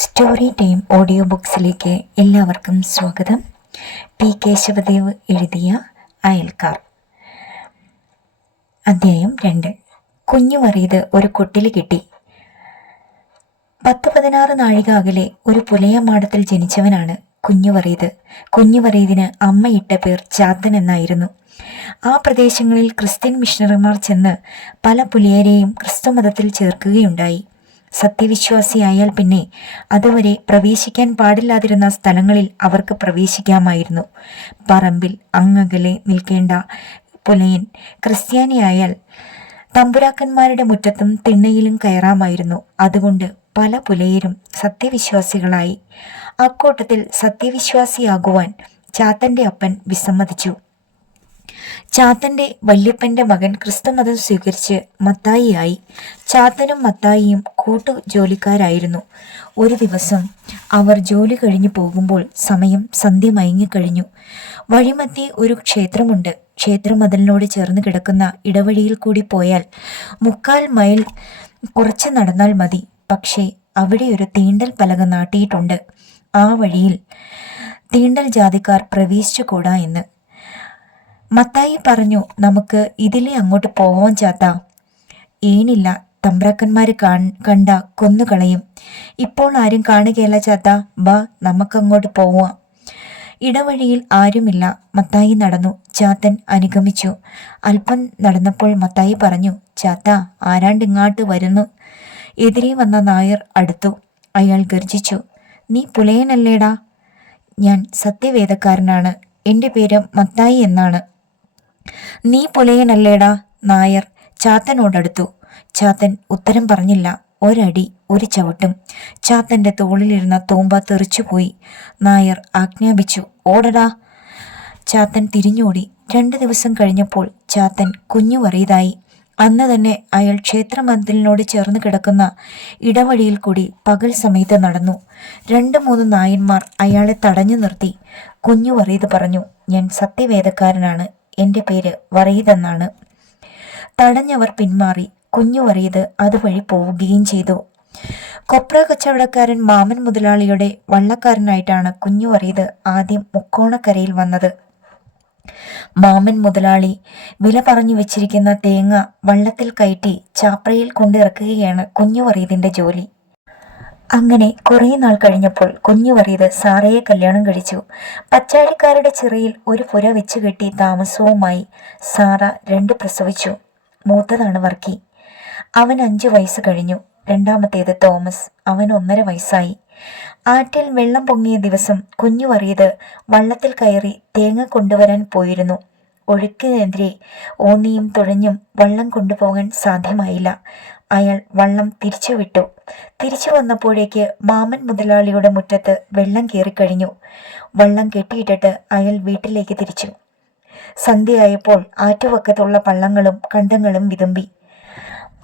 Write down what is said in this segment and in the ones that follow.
Story time audio ബുക്സിലേക്ക് എല്ലാവർക്കും സ്വാഗതം. P Kesavadev എഴുതിയ അയൽക്കാർ, അധ്യായം 2. കുഞ്ഞു വറീത് ഒരു കൊട്ടില് കിട്ടി. 10-16 നാഴിക അകലെ ഒരു പുലയമാടത്തിൽ ജനിച്ചവനാണ് കുഞ്ഞു വറീത്. കുഞ്ഞു വറീതിന് അമ്മയിട്ട പേർ ചാത്തൻ എന്നായിരുന്നു. ആ പ്രദേശങ്ങളിൽ ക്രിസ്ത്യൻ മിഷണറിമാർ ചെന്ന് പല പുലിയരെയും ക്രിസ്തുമതത്തിൽ ചേർക്കുകയുണ്ടായി. സത്യവിശ്വാസിയായാൽ പിന്നെ അതുവരെ പ്രവേശിക്കാൻ പാടില്ലാതിരുന്ന സ്ഥലങ്ങളിൽ അവർക്ക് പ്രവേശിക്കാമായിരുന്നു. പറമ്പിൽ അങ്ങകലെ നിൽക്കേണ്ട പുലയൻ ക്രിസ്ത്യാനിയായാൽ തമ്പുരാക്കന്മാരുടെ മുറ്റത്തും തിണ്ണയിലും കയറാമായിരുന്നു. അതുകൊണ്ട് പല പുലയരും സത്യവിശ്വാസികളായി. അക്കൂട്ടത്തിൽ സത്യവിശ്വാസിയാകുവാൻ ചാത്തന്റെ അപ്പൻ വിസമ്മതിച്ചു. ചാത്തന്റെ വല്യപ്പന്റെ മകൻ ക്രിസ്തുമതം സ്വീകരിച്ച് മത്തായിയായി. ചാത്തനും മത്തായിയും കൂട്ടു ജോലിക്കാരായിരുന്നു. ഒരു ദിവസം അവർ ജോലി കഴിഞ്ഞു പോകുമ്പോൾ സമയം സന്ധ്യ മയങ്ങിക്കഴിഞ്ഞു. വഴിമധ്യേ ഒരു ക്ഷേത്രമുണ്ട്. ക്ഷേത്രമതിലിനോട് ചേർന്ന് കിടക്കുന്ന ഇടവഴിയിൽ കൂടി പോയാൽ 3/4 മൈൽ കുറച്ച് നടന്നാൽ മതി. പക്ഷേ അവിടെ ഒരു തീണ്ടൽ പലക നാട്ടിയിട്ടുണ്ട്. ആ വഴിയിൽ തീണ്ടൽ ജാതിക്കാർ പ്രവേശിച്ചുകൂടാ എന്ന്. മത്തായി പറഞ്ഞു, നമുക്ക് ഇതിലേ അങ്ങോട്ട് പോവാൻ ചാത്താ. ഏനില്ല, തമ്പ്രാക്കന്മാര് കണ്ട കൊന്നുകളയും. ഇപ്പോൾ ആരും കാണുകയല്ല ചാത്താ, ബാ നമുക്കങ്ങോട്ട് പോവാം. ഇടവഴിയിൽ ആരുമില്ല. മത്തായി നടന്നു. ചാത്തൻ അനുഗമിച്ചു. അല്പം നടന്നപ്പോൾ മത്തായി പറഞ്ഞു, ചാത്താ, ആരാണ്ടിങ്ങാട്ട് വരുന്നു. എതിരെ വന്ന നായർ അടുത്തു. അയാൾ ഗർജിച്ചു, നീ പുലയനല്ലേടാ? ഞാൻ സത്യവേദക്കാരനാണ്. എൻ്റെ പേര് മത്തായി എന്നാണ്. നീ പുലയനല്ലേടാ? നായർ ചാത്തനോടടുത്തു. ചാത്തൻ ഉത്തരം പറഞ്ഞില്ല. ഒരടി, ഒരു ചവിട്ടും. ചാത്തന്റെ തോളിലിരുന്ന തൂമ്പ തെറിച്ചുപോയി. നായർ ആജ്ഞാപിച്ചു, ഓടടാ. ചാത്തൻ തിരിഞ്ഞോടി. 2 ദിവസം കഴിഞ്ഞപ്പോൾ ചാത്തൻ കുഞ്ഞു വറീതായി. അന്ന് തന്നെ അയാൾ ക്ഷേത്രമതിലിനോട് ചേർന്ന് കിടക്കുന്ന ഇടവഴിയിൽ കൂടി പകൽ സമയത്ത് നടന്നു. 2-3 നായന്മാർ അയാളെ തടഞ്ഞു നിർത്തി. കുഞ്ഞു വറീത് പറഞ്ഞു, ഞാൻ സത്യവേദക്കാരനാണ്. എൻ്റെ പേര് വറീതെന്നാണ്. തടഞ്ഞവർ പിന്മാറി. കുഞ്ഞു വറീത് അതുവഴി പോവുകയും ചെയ്തു. കൊപ്ര കച്ചവടക്കാരൻ മാമൻ മുതലാളിയുടെ വള്ളക്കാരനായിട്ടാണ് കുഞ്ഞു വറീത് ആദ്യം മുക്കോണക്കരയിൽ വന്നത്. മാമൻ മുതലാളി വില പറഞ്ഞു വെച്ചിരിക്കുന്ന തേങ്ങ വള്ളത്തിൽ കയറ്റി ചാപ്രയിൽ കൊണ്ടിറക്കുകയാണ് കുഞ്ഞു വറീതിന്റെ ജോലി. അങ്ങനെ കുറേ നാൾ കഴിഞ്ഞപ്പോൾ കുഞ്ഞു വറീത് സാറയെ കല്യാണം കഴിച്ചു. പച്ചാഴിക്കാരുടെ ചിറയിൽ ഒരു പുര വെച്ച് കെട്ടി താമസവുമായി. സാറ 2 പ്രസവിച്ചു. മൂത്തതാണ് വർക്കി. അവൻ 5 വയസ്സ് കഴിഞ്ഞു. രണ്ടാമത്തേത് തോമസ്. അവൻ 1.5 വയസ്സായി. ആറ്റിൽ വെള്ളം പൊങ്ങിയ ദിവസം കുഞ്ഞു വറീത് വള്ളത്തിൽ കയറി തേങ്ങ കൊണ്ടുവരാൻ പോയിരുന്നു. ഒഴുക്കിനെതിരെ ഓന്നിയും തുഴഞ്ഞും വള്ളം കൊണ്ടുപോകാൻ സാധ്യമായില്ല. അയാൾ വള്ളം തിരിച്ചുവിട്ടു. തിരിച്ചു വന്നപ്പോഴേക്ക് മാമൻ മുതലാളിയുടെ മുറ്റത്ത് വെള്ളം കയറിക്കഴിഞ്ഞു. വള്ളം കെട്ടിയിട്ടിട്ട് അയാൾ വീട്ടിലേക്ക് തിരിച്ചു. സന്ധ്യയായപ്പോൾ ആറ്റുവക്കത്തുള്ള പള്ളങ്ങളും കണ്ടങ്ങളും വിതുമ്പി.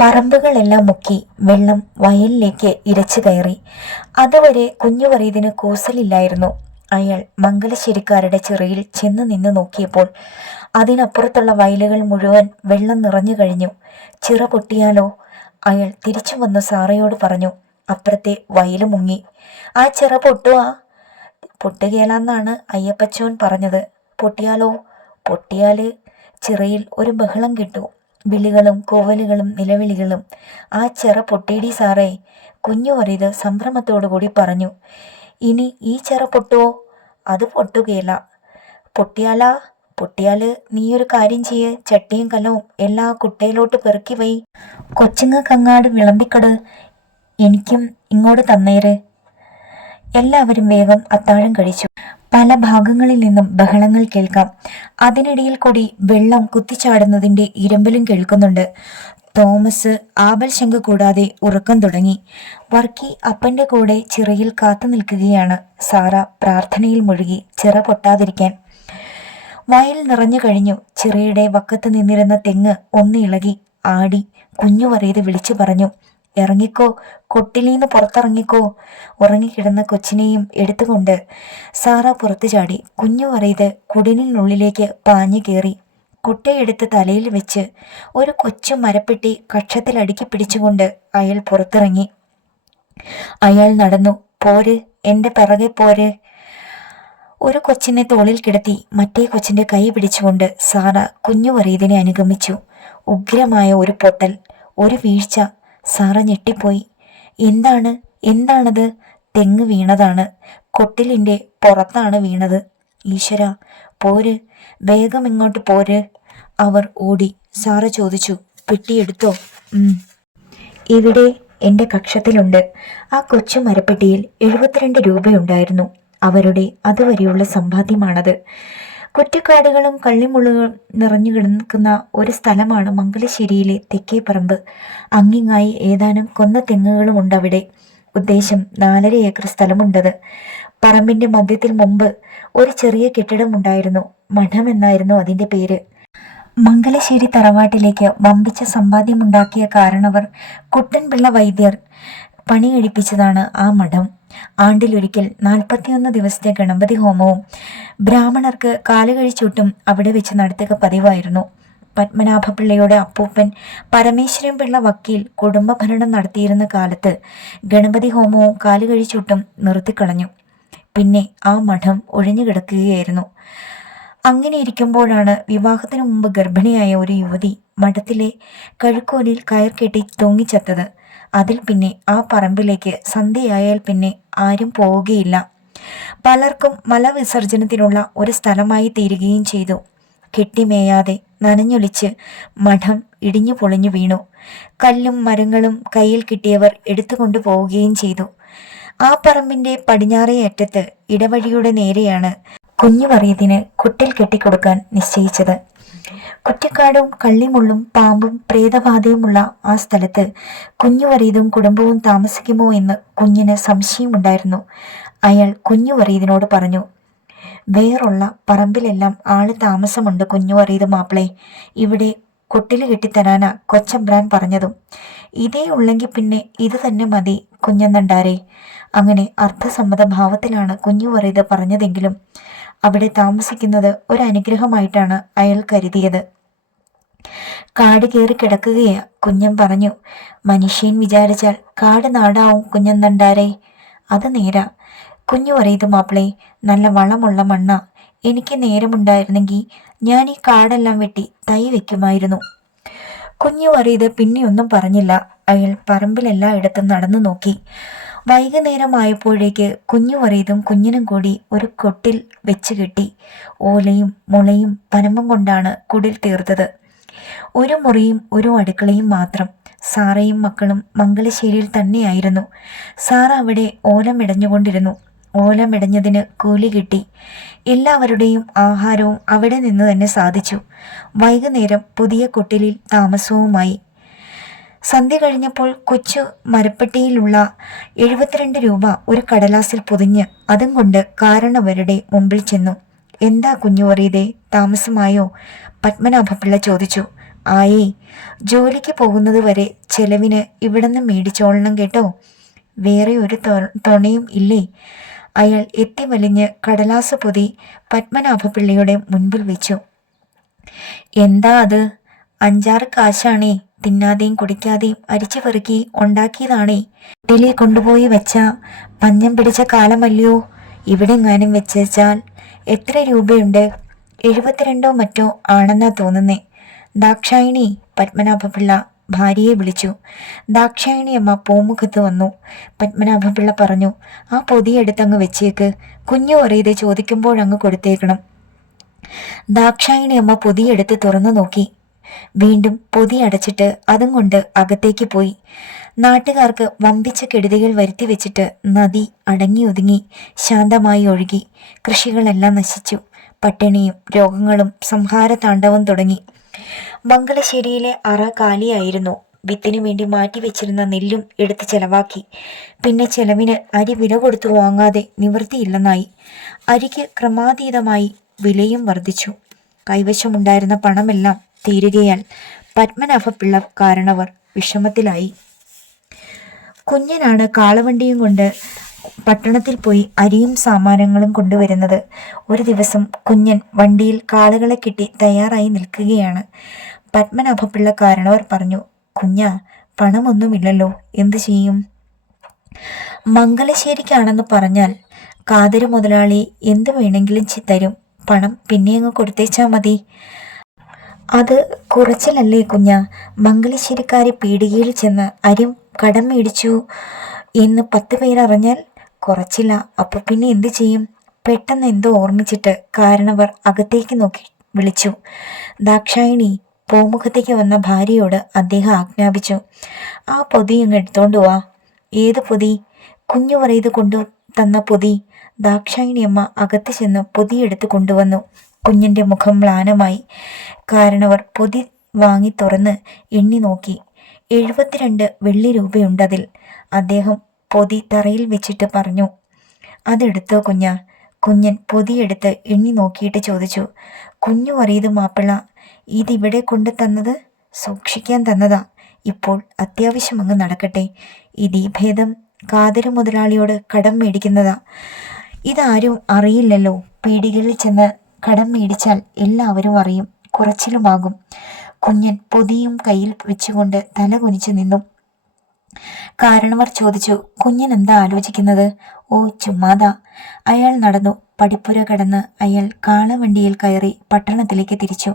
പറമ്പുകളെല്ലാം മുക്കി. വെള്ളം വയലിലേക്ക് ഇരച്ചു കയറി. അതുവരെ കുഞ്ഞു വറീതിന് കൂസലില്ലായിരുന്നു. അയാൾ മംഗലശ്ശേരിക്കാരുടെ ചിറയിൽ ചെന്ന് നിന്ന് നോക്കിയപ്പോൾ അതിനപ്പുറത്തുള്ള വയലുകൾ മുഴുവൻ വെള്ളം നിറഞ്ഞു കഴിഞ്ഞു. ചിറ പൊട്ടിയാലോ? അയാൾ തിരിച്ചു വന്ന് സാറയോട് പറഞ്ഞു, അപ്പുറത്തെ വയല് മുങ്ങി. ആ ചിറ പൊട്ടുവാ? പൊട്ടുകയില്ലെന്നാണ് അയ്യപ്പച്ചോൻ പറഞ്ഞത്. പൊട്ടിയാലോ? പൊട്ടിയാല് ചിറയിൽ ഒരു ബഹളം കിട്ടു. വിളികളും കൂവലുകളും നിലവിളികളും. ആ ചിറ പൊട്ടിയിടി സാറേ. കുഞ്ഞു വറീത് സംഭ്രമത്തോടുകൂടി പറഞ്ഞു. ഇനി ഈ ചിറ പൊട്ടുവോ? അത് പൊട്ടുകയില്ല. പൊട്ടിയാലാ? പൊട്ടിയാല് നീയൊരു കാര്യം ചെയ്യ്, ചട്ടിയും കലവും എല്ലാ കുട്ടയിലോട്ട് പെറുക്കി വൈ. കൊച്ചുങ്ങക്കങ്ങാട് വിളമ്പിക്കട്. എനിക്കും ഇങ്ങോട്ട് തന്നേര്. എല്ലാവരും വേഗം അത്താഴം കഴിച്ചു. പല ഭാഗങ്ങളിൽ നിന്നും ബഹളങ്ങൾ കേൾക്കാം. അതിനിടയിൽ കൂടി വെള്ളം കുത്തിച്ചാടുന്നതിന്റെ ഇരമ്പലും കേൾക്കുന്നുണ്ട്. തോമസ് ആപൽശങ്ക കൂടാതെ ഉറക്കം തുടങ്ങി. വർക്കി അപ്പന്റെ കൂടെ ചിറയിൽ കാത്തു നിൽക്കുകയാണ്. സാറ പ്രാർത്ഥനയിൽ മുഴുകി ചിറ പൊട്ടാതിരിക്കാൻ. വയൽ നിറഞ്ഞു കഴിഞ്ഞു. ചിറയുടെ വക്കത്ത് നിന്നിരുന്ന തെങ്ങ് ഒന്ന് ഇളകി ആടി. കുഞ്ഞു വറീത് വിളിച്ചു പറഞ്ഞു, ഇറങ്ങിക്കോ, കൊട്ടിലീന്ന് പുറത്തിറങ്ങിക്കോ. ഉറങ്ങിക്കിടന്ന കൊച്ചിനെയും എടുത്തുകൊണ്ട് സാറ പുറത്തു ചാടി. കുഞ്ഞു വറീത് കുടിലിനുള്ളിലേക്ക് പാഞ്ഞു കയറി. കുട്ടയെടുത്ത് തലയിൽ വെച്ച് ഒരു കൊച്ചു മരപ്പെട്ടി കക്ഷത്തിൽ അടുക്കി പിടിച്ചുകൊണ്ട് അയാൾ പുറത്തിറങ്ങി. അയാൾ നടന്നു. പോര്, എൻ്റെ പിറകെ പോര്. ഒരു കൊച്ചിനെ തോളിൽ കിടത്തി മറ്റേ കൊച്ചിന്റെ കൈ പിടിച്ചുകൊണ്ട് സാറ കുഞ്ഞു വറീദിനെ അനുഗമിച്ചു. ഉഗ്രമായ ഒരു പൊട്ടൽ, ഒരു വീഴ്ച. സാറ ഞെട്ടിപ്പോയി. എന്താണ്, എന്താണത്? തെങ്ങ് വീണതാണ്. കൊട്ടിലിന്റെ പുറത്താണ് വീണത്. ഈശ്വര, പോര്, വേഗം ഇങ്ങോട്ട് പോര്. അവർ ഓടി. സാറ ചോദിച്ചു, പെട്ടിയെടുത്തോ? ഇവിടെ എൻ്റെ കക്ഷത്തിലുണ്ട്. ആ കൊച്ചു മരപ്പെട്ടിയിൽ 72 രൂപയുണ്ടായിരുന്നു. അവരുടെ അതുവരെയുള്ള സമ്പാദ്യമാണത്. കുറ്റിക്കാടുകളും കള്ളിമുള്ളുകളും നിറഞ്ഞു കിടക്കുന്ന ഒരു സ്ഥലമാണ് മംഗലശ്ശേരിയിലെ തെക്കേപ്പറമ്പ്. അങ്ങിങ്ങായി ഏതാനും കൊന്ന തെങ്ങുകളും ഉണ്ടവിടെ. ഉദ്ദേശം 4.5 ഏക്കർ സ്ഥലമുണ്ടത്. പറമ്പിന്റെ മധ്യത്തിൽ മുമ്പ് ഒരു ചെറിയ കെട്ടിടമുണ്ടായിരുന്നു. മഠം എന്നായിരുന്നു അതിന്റെ പേര്. മംഗലശ്ശേരി തറവാട്ടിലേക്ക് വമ്പിച്ച സമ്പാദ്യമുണ്ടാക്കിയ കാരണവർ കുട്ടൻപിള്ള വൈദ്യർ പണി കഴിപ്പിച്ചതാണ് ആ മഠം. ആണ്ടിലൊരിക്കൽ 41 ദിവസത്തെ ഗണപതി ഹോമവും ബ്രാഹ്മണർക്ക് കാലുകഴിച്ചൂട്ടും അവിടെ വെച്ച് നടത്തുക പതിവായിരുന്നു. പത്മനാഭപിള്ളയുടെ അപ്പൂപ്പൻ പരമേശ്വരൻ പിള്ള വക്കീൽ കുടുംബഭരണം നടത്തിയിരുന്ന കാലത്ത് ഗണപതി ഹോമവും കാലുകഴിച്ചൂട്ടും നിർത്തിക്കളഞ്ഞു. പിന്നെ ആ മഠം ഒഴിഞ്ഞു കിടക്കുകയായിരുന്നു. അങ്ങനെ ഇരിക്കുമ്പോഴാണ് വിവാഹത്തിനു മുമ്പ് ഗർഭിണിയായ ഒരു യുവതി മഠത്തിലെ കഴുക്കോലിൽ കയർ കെട്ടി തൂങ്ങിച്ചത്തത്. അതിൽ പിന്നെ ആ പറമ്പിലേക്ക് സന്ധ്യയായാൽ പിന്നെ ആരും പോവുകയില്ല. പലർക്കും മലവിസർജനത്തിനുള്ള ഒരു സ്ഥലമായി തീരുകയും ചെയ്തു. കെട്ടിമേയാതെ നനഞ്ഞൊലിച്ച് മഠം ഇടിഞ്ഞു പൊളിഞ്ഞു വീണു. കല്ലും മരങ്ങളും കയ്യിൽ കിട്ടിയവർ എടുത്തുകൊണ്ടു പോവുകയും ചെയ്തു. ആ പറമ്പിന്റെ പടിഞ്ഞാറേ അറ്റത്ത് ഇടവഴിയുടെ നേരെയാണ് കുഞ്ഞു വറീദിന് കുട്ടിൽ കെട്ടിക്കൊടുക്കാൻ നിശ്ചയിച്ചത്. കുറ്റിക്കാടും കള്ളിമുള്ളും പാമ്പും പ്രേതബാധയുമുള്ള ആ സ്ഥലത്ത് കുഞ്ഞു വറീദും കുടുംബവും താമസിക്കുമോ എന്ന് കുഞ്ഞിന് സംശയമുണ്ടായിരുന്നു. അയാൾ കുഞ്ഞു വറീദിനോട് പറഞ്ഞു, വേറുള്ള പറമ്പിലെല്ലാം ആള് താമസമുണ്ട് കുഞ്ഞു വറീദ് മാപ്പിളെ. ഇവിടെ കൊട്ടില് കെട്ടിത്തരാനാ കൊച്ചമ്പ്രാൻ പറഞ്ഞതും. ഇതേ ഉള്ളെങ്കിൽ പിന്നെ ഇത് തന്നെ മതി കുഞ്ഞന്നണ്ടാരെ. അങ്ങനെ അർത്ഥസമ്മത ഭാവത്തിലാണ് കുഞ്ഞു വറീദ് പറഞ്ഞതെങ്കിലും അവിടെ താമസിക്കുന്നത് ഒരു അനുഗ്രഹമായിട്ടാണ് അയാൾ കരുതിയത്. കാട് കയറി കിടക്കുകയാ. കുഞ്ഞൻ പറഞ്ഞു, മനുഷ്യൻ വിചാരിച്ചാൽ കാട് നാടാവും കുഞ്ഞന്നണ്ടാരെ. അത് നേരാ കുഞ്ഞു വറീദ് മാപ്പിളെ. നല്ല വളമുള്ള മണ്ണ. എനിക്ക് നേരമുണ്ടായിരുന്നെങ്കിൽ ഞാൻ ഈ കാടെല്ലാം വെട്ടി തൈ വെക്കുമായിരുന്നു. കുഞ്ഞു വറീദ് പിന്നെയൊന്നും പറഞ്ഞില്ല. അയാൾ പറമ്പിലെല്ലായിടത്തും നടന്നു നോക്കി. വൈകുന്നേരമായപ്പോഴേക്ക് കുഞ്ഞു വറീദും കുഞ്ഞിനും കൂടി ഒരു കൊട്ടിൽ വെച്ച് കെട്ടി. ഓലയും മുളയും പനമ്പും കൊണ്ടാണ് കുടിൽ തീർത്തത്. ഒരു മുറിയും ഒരു അടുക്കളയും മാത്രം. സാറയും മക്കളും മംഗലശ്ശേരിയിൽ തന്നെയായിരുന്നു. സാറ അവിടെ ഓല മെടഞ്ഞുകൊണ്ടിരുന്നു. ഓല മെടഞ്ഞതിന് കൂലി കിട്ടി. എല്ലാവരുടെയും ആഹാരവും അവിടെ നിന്ന് തന്നെ സാധിച്ചു. വൈകുന്നേരം പുതിയ കൊട്ടിലിൽ താമസവുമായി. സന്ധ്യ കഴിഞ്ഞപ്പോൾ കൊച്ചു മരപ്പെട്ടിയിലുള്ള 72 രൂപ ഒരു കടലാസിൽ പൊതിഞ്ഞ് അതും കൊണ്ട് കാരണവരുടെ മുമ്പിൽ ചെന്നു. എന്താ കുഞ്ഞു വറീദേ, താമസമായോ? പത്മനാഭപിള്ള ചോദിച്ചു. ആയേ, ജോലിക്ക് പോകുന്നത് വരെ ചെലവിന് ഇവിടുന്ന് മേടിച്ചോളണം കേട്ടോ. വേറെ ഒരു തുണയും ഇല്ലേ? അയാൾ എത്തി വലിഞ്ഞ് കടലാസ് പൊതി പത്മനാഭപിള്ളയുടെ മുൻപിൽ വെച്ചു. എന്താ അത്? 5-6 കാശാണേ. തിന്നാതെയും കുടിക്കാതെയും അരിച്ചു പെറുക്കി ഉണ്ടാക്കിയതാണേ. വീട്ടിലെ കൊണ്ടുപോയി വെച്ച പഞ്ഞം പിടിച്ച കാലമല്ലയോ. ഇവിടെ എങ്ങാനും വെച്ചാൽ എത്ര രൂപയുണ്ട്? 72 മറ്റോ ആണെന്നാ തോന്നുന്നേ. ദാക്ഷായിണി, പത്മനാഭപിള്ള ഭാര്യയെ വിളിച്ചു. ദാക്ഷായിണി അമ്മ പൂമുഖത്ത് വന്നു. പത്മനാഭപിള്ള പറഞ്ഞു, ആ പൊതിയെടുത്തങ്ങ് വെച്ചേക്ക്. കുഞ്ഞു വറീദ് ചോദിക്കുമ്പോഴങ്ങ് കൊടുത്തേക്കണം. ദാക്ഷായിണി അമ്മ പൊതിയെടുത്ത് തുറന്നു നോക്കി. വീണ്ടും പൊതി അടച്ചിട്ട് അതും കൊണ്ട് അകത്തേക്ക് പോയി. നാട്ടുകാർക്ക് വമ്പിച്ച കെടുതികൾ വരുത്തി വെച്ചിട്ട് നദി അടങ്ങി ഒതുങ്ങി ശാന്തമായി ഒഴുകി. കൃഷികളെല്ലാം നശിച്ചു. പട്ടിണിയും രോഗങ്ങളും സംഹാരതാണ്ഡവം തുടങ്ങി. മംഗലശ്ശേരിയിലെ അറ കാലിയായിരുന്നു. വിത്തിനു വേണ്ടി മാറ്റിവെച്ചിരുന്ന നെല്ലും എടുത്ത് ചെലവാക്കി. പിന്നെ ചെലവിന് അരി വില കൊടുത്തു വാങ്ങാതെ നിവൃത്തിയില്ലെന്നായി. അരിക്ക് ക്രമാതീതമായി വിലയും വർദ്ധിച്ചു. കൈവശമുണ്ടായിരുന്ന പണമെല്ലാം തീരുകയാൽ പത്മനാഭപിള്ള കാരണവർ വിഷമത്തിലായി. കുഞ്ഞനാണ് കാളവണ്ടിയും കൊണ്ട് പട്ടണത്തിൽ പോയി അരിയും സാമാനങ്ങളും കൊണ്ടുവരുന്നത്. ഒരു ദിവസം കുഞ്ഞൻ വണ്ടിയിൽ കാളകളെ കെട്ടി തയ്യാറായി നിൽക്കുകയാണ്. പത്മനാഭപിള്ള കാരണവർ പറഞ്ഞു, കുഞ്ഞാ, പണമൊന്നുമില്ലല്ലോ, എന്തു ചെയ്യും? മംഗലശ്ശേരിക്കാണെന്ന് പറഞ്ഞാൽ കാതരു മുതലാളി എന്തു വേണമെങ്കിലും തരും. പണം പിന്നെ അങ്ങ് കൊടുത്തേച്ചാ മതി. അത് കുറച്ചിലല്ലേ കുഞ്ഞ. മംഗലശ്ശേരിക്കാരി പീടികയിൽ ചെന്ന് അരി കടം മേടിച്ചു എന്ന് 10 പേരറിഞ്ഞാൽ കുറച്ചില്ല. അപ്പൊ പിന്നെ എന്തു ചെയ്യും? പെട്ടെന്ന് എന്തോ ഓർമ്മിച്ചിട്ട് കാരണവർ അകത്തേക്ക് നോക്കി വിളിച്ചു. ദാക്ഷായണി. പൂമുഖത്തേക്ക് വന്ന ഭാര്യയോട് അദ്ദേഹം ആജ്ഞാപിച്ചു. ആ പൊതി അങ്ങ് എടുത്തോണ്ട് വാ. ഏത് പൊതി? കുഞ്ഞു പറയത് കൊണ്ടു തന്ന പൊതി. ദാക്ഷായണിയമ്മ അകത്ത് ചെന്ന് പൊതിയെടുത്ത് കൊണ്ടുവന്നു. കുഞ്ഞിൻ്റെ മുഖം മ്ലാനമായി. കാരണവർ പൊതി വാങ്ങി തുറന്ന് എണ്ണി നോക്കി. 72 വെള്ളി രൂപയുണ്ടതിൽ. അദ്ദേഹം പൊതി തറയിൽ വെച്ചിട്ട് പറഞ്ഞു, അതെടുത്തോ കുഞ്ഞ. കുഞ്ഞൻ പൊതിയെടുത്ത് എണ്ണി നോക്കിയിട്ട് ചോദിച്ചു, കുഞ്ഞു അറിയത് മാപ്പിള ഇതിവിടെ കൊണ്ടു തന്നത്? സൂക്ഷിക്കാൻ തന്നതാ. ഇപ്പോൾ അത്യാവശ്യം അങ്ങ് നടക്കട്ടെ. ഇതീ ഭേദം കാതരു മുതലാളിയോട് കടം മേടിക്കുന്നതാ. ഇതാരും അറിയില്ലല്ലോ. പീടികയിൽ ചെന്ന് കടം മേടിച്ചാൽ എല്ലാവരും അറിയും, കുറച്ചിലുമാകും. കുഞ്ഞൻ പൊതിയും കയ്യിൽ വെച്ചുകൊണ്ട് തല കുനിച്ചു നിന്നു. കാരണവർ ചോദിച്ചു, കുഞ്ഞൻ എന്താ ആലോചിക്കുന്നത്? ഓ ചുമ്മാതാ. അയാൾ നടന്നു. പടിപ്പുര കടന്ന് അയാൾ കാളവണ്ടിയിൽ കയറി പട്ടണത്തിലേക്ക് തിരിച്ചു.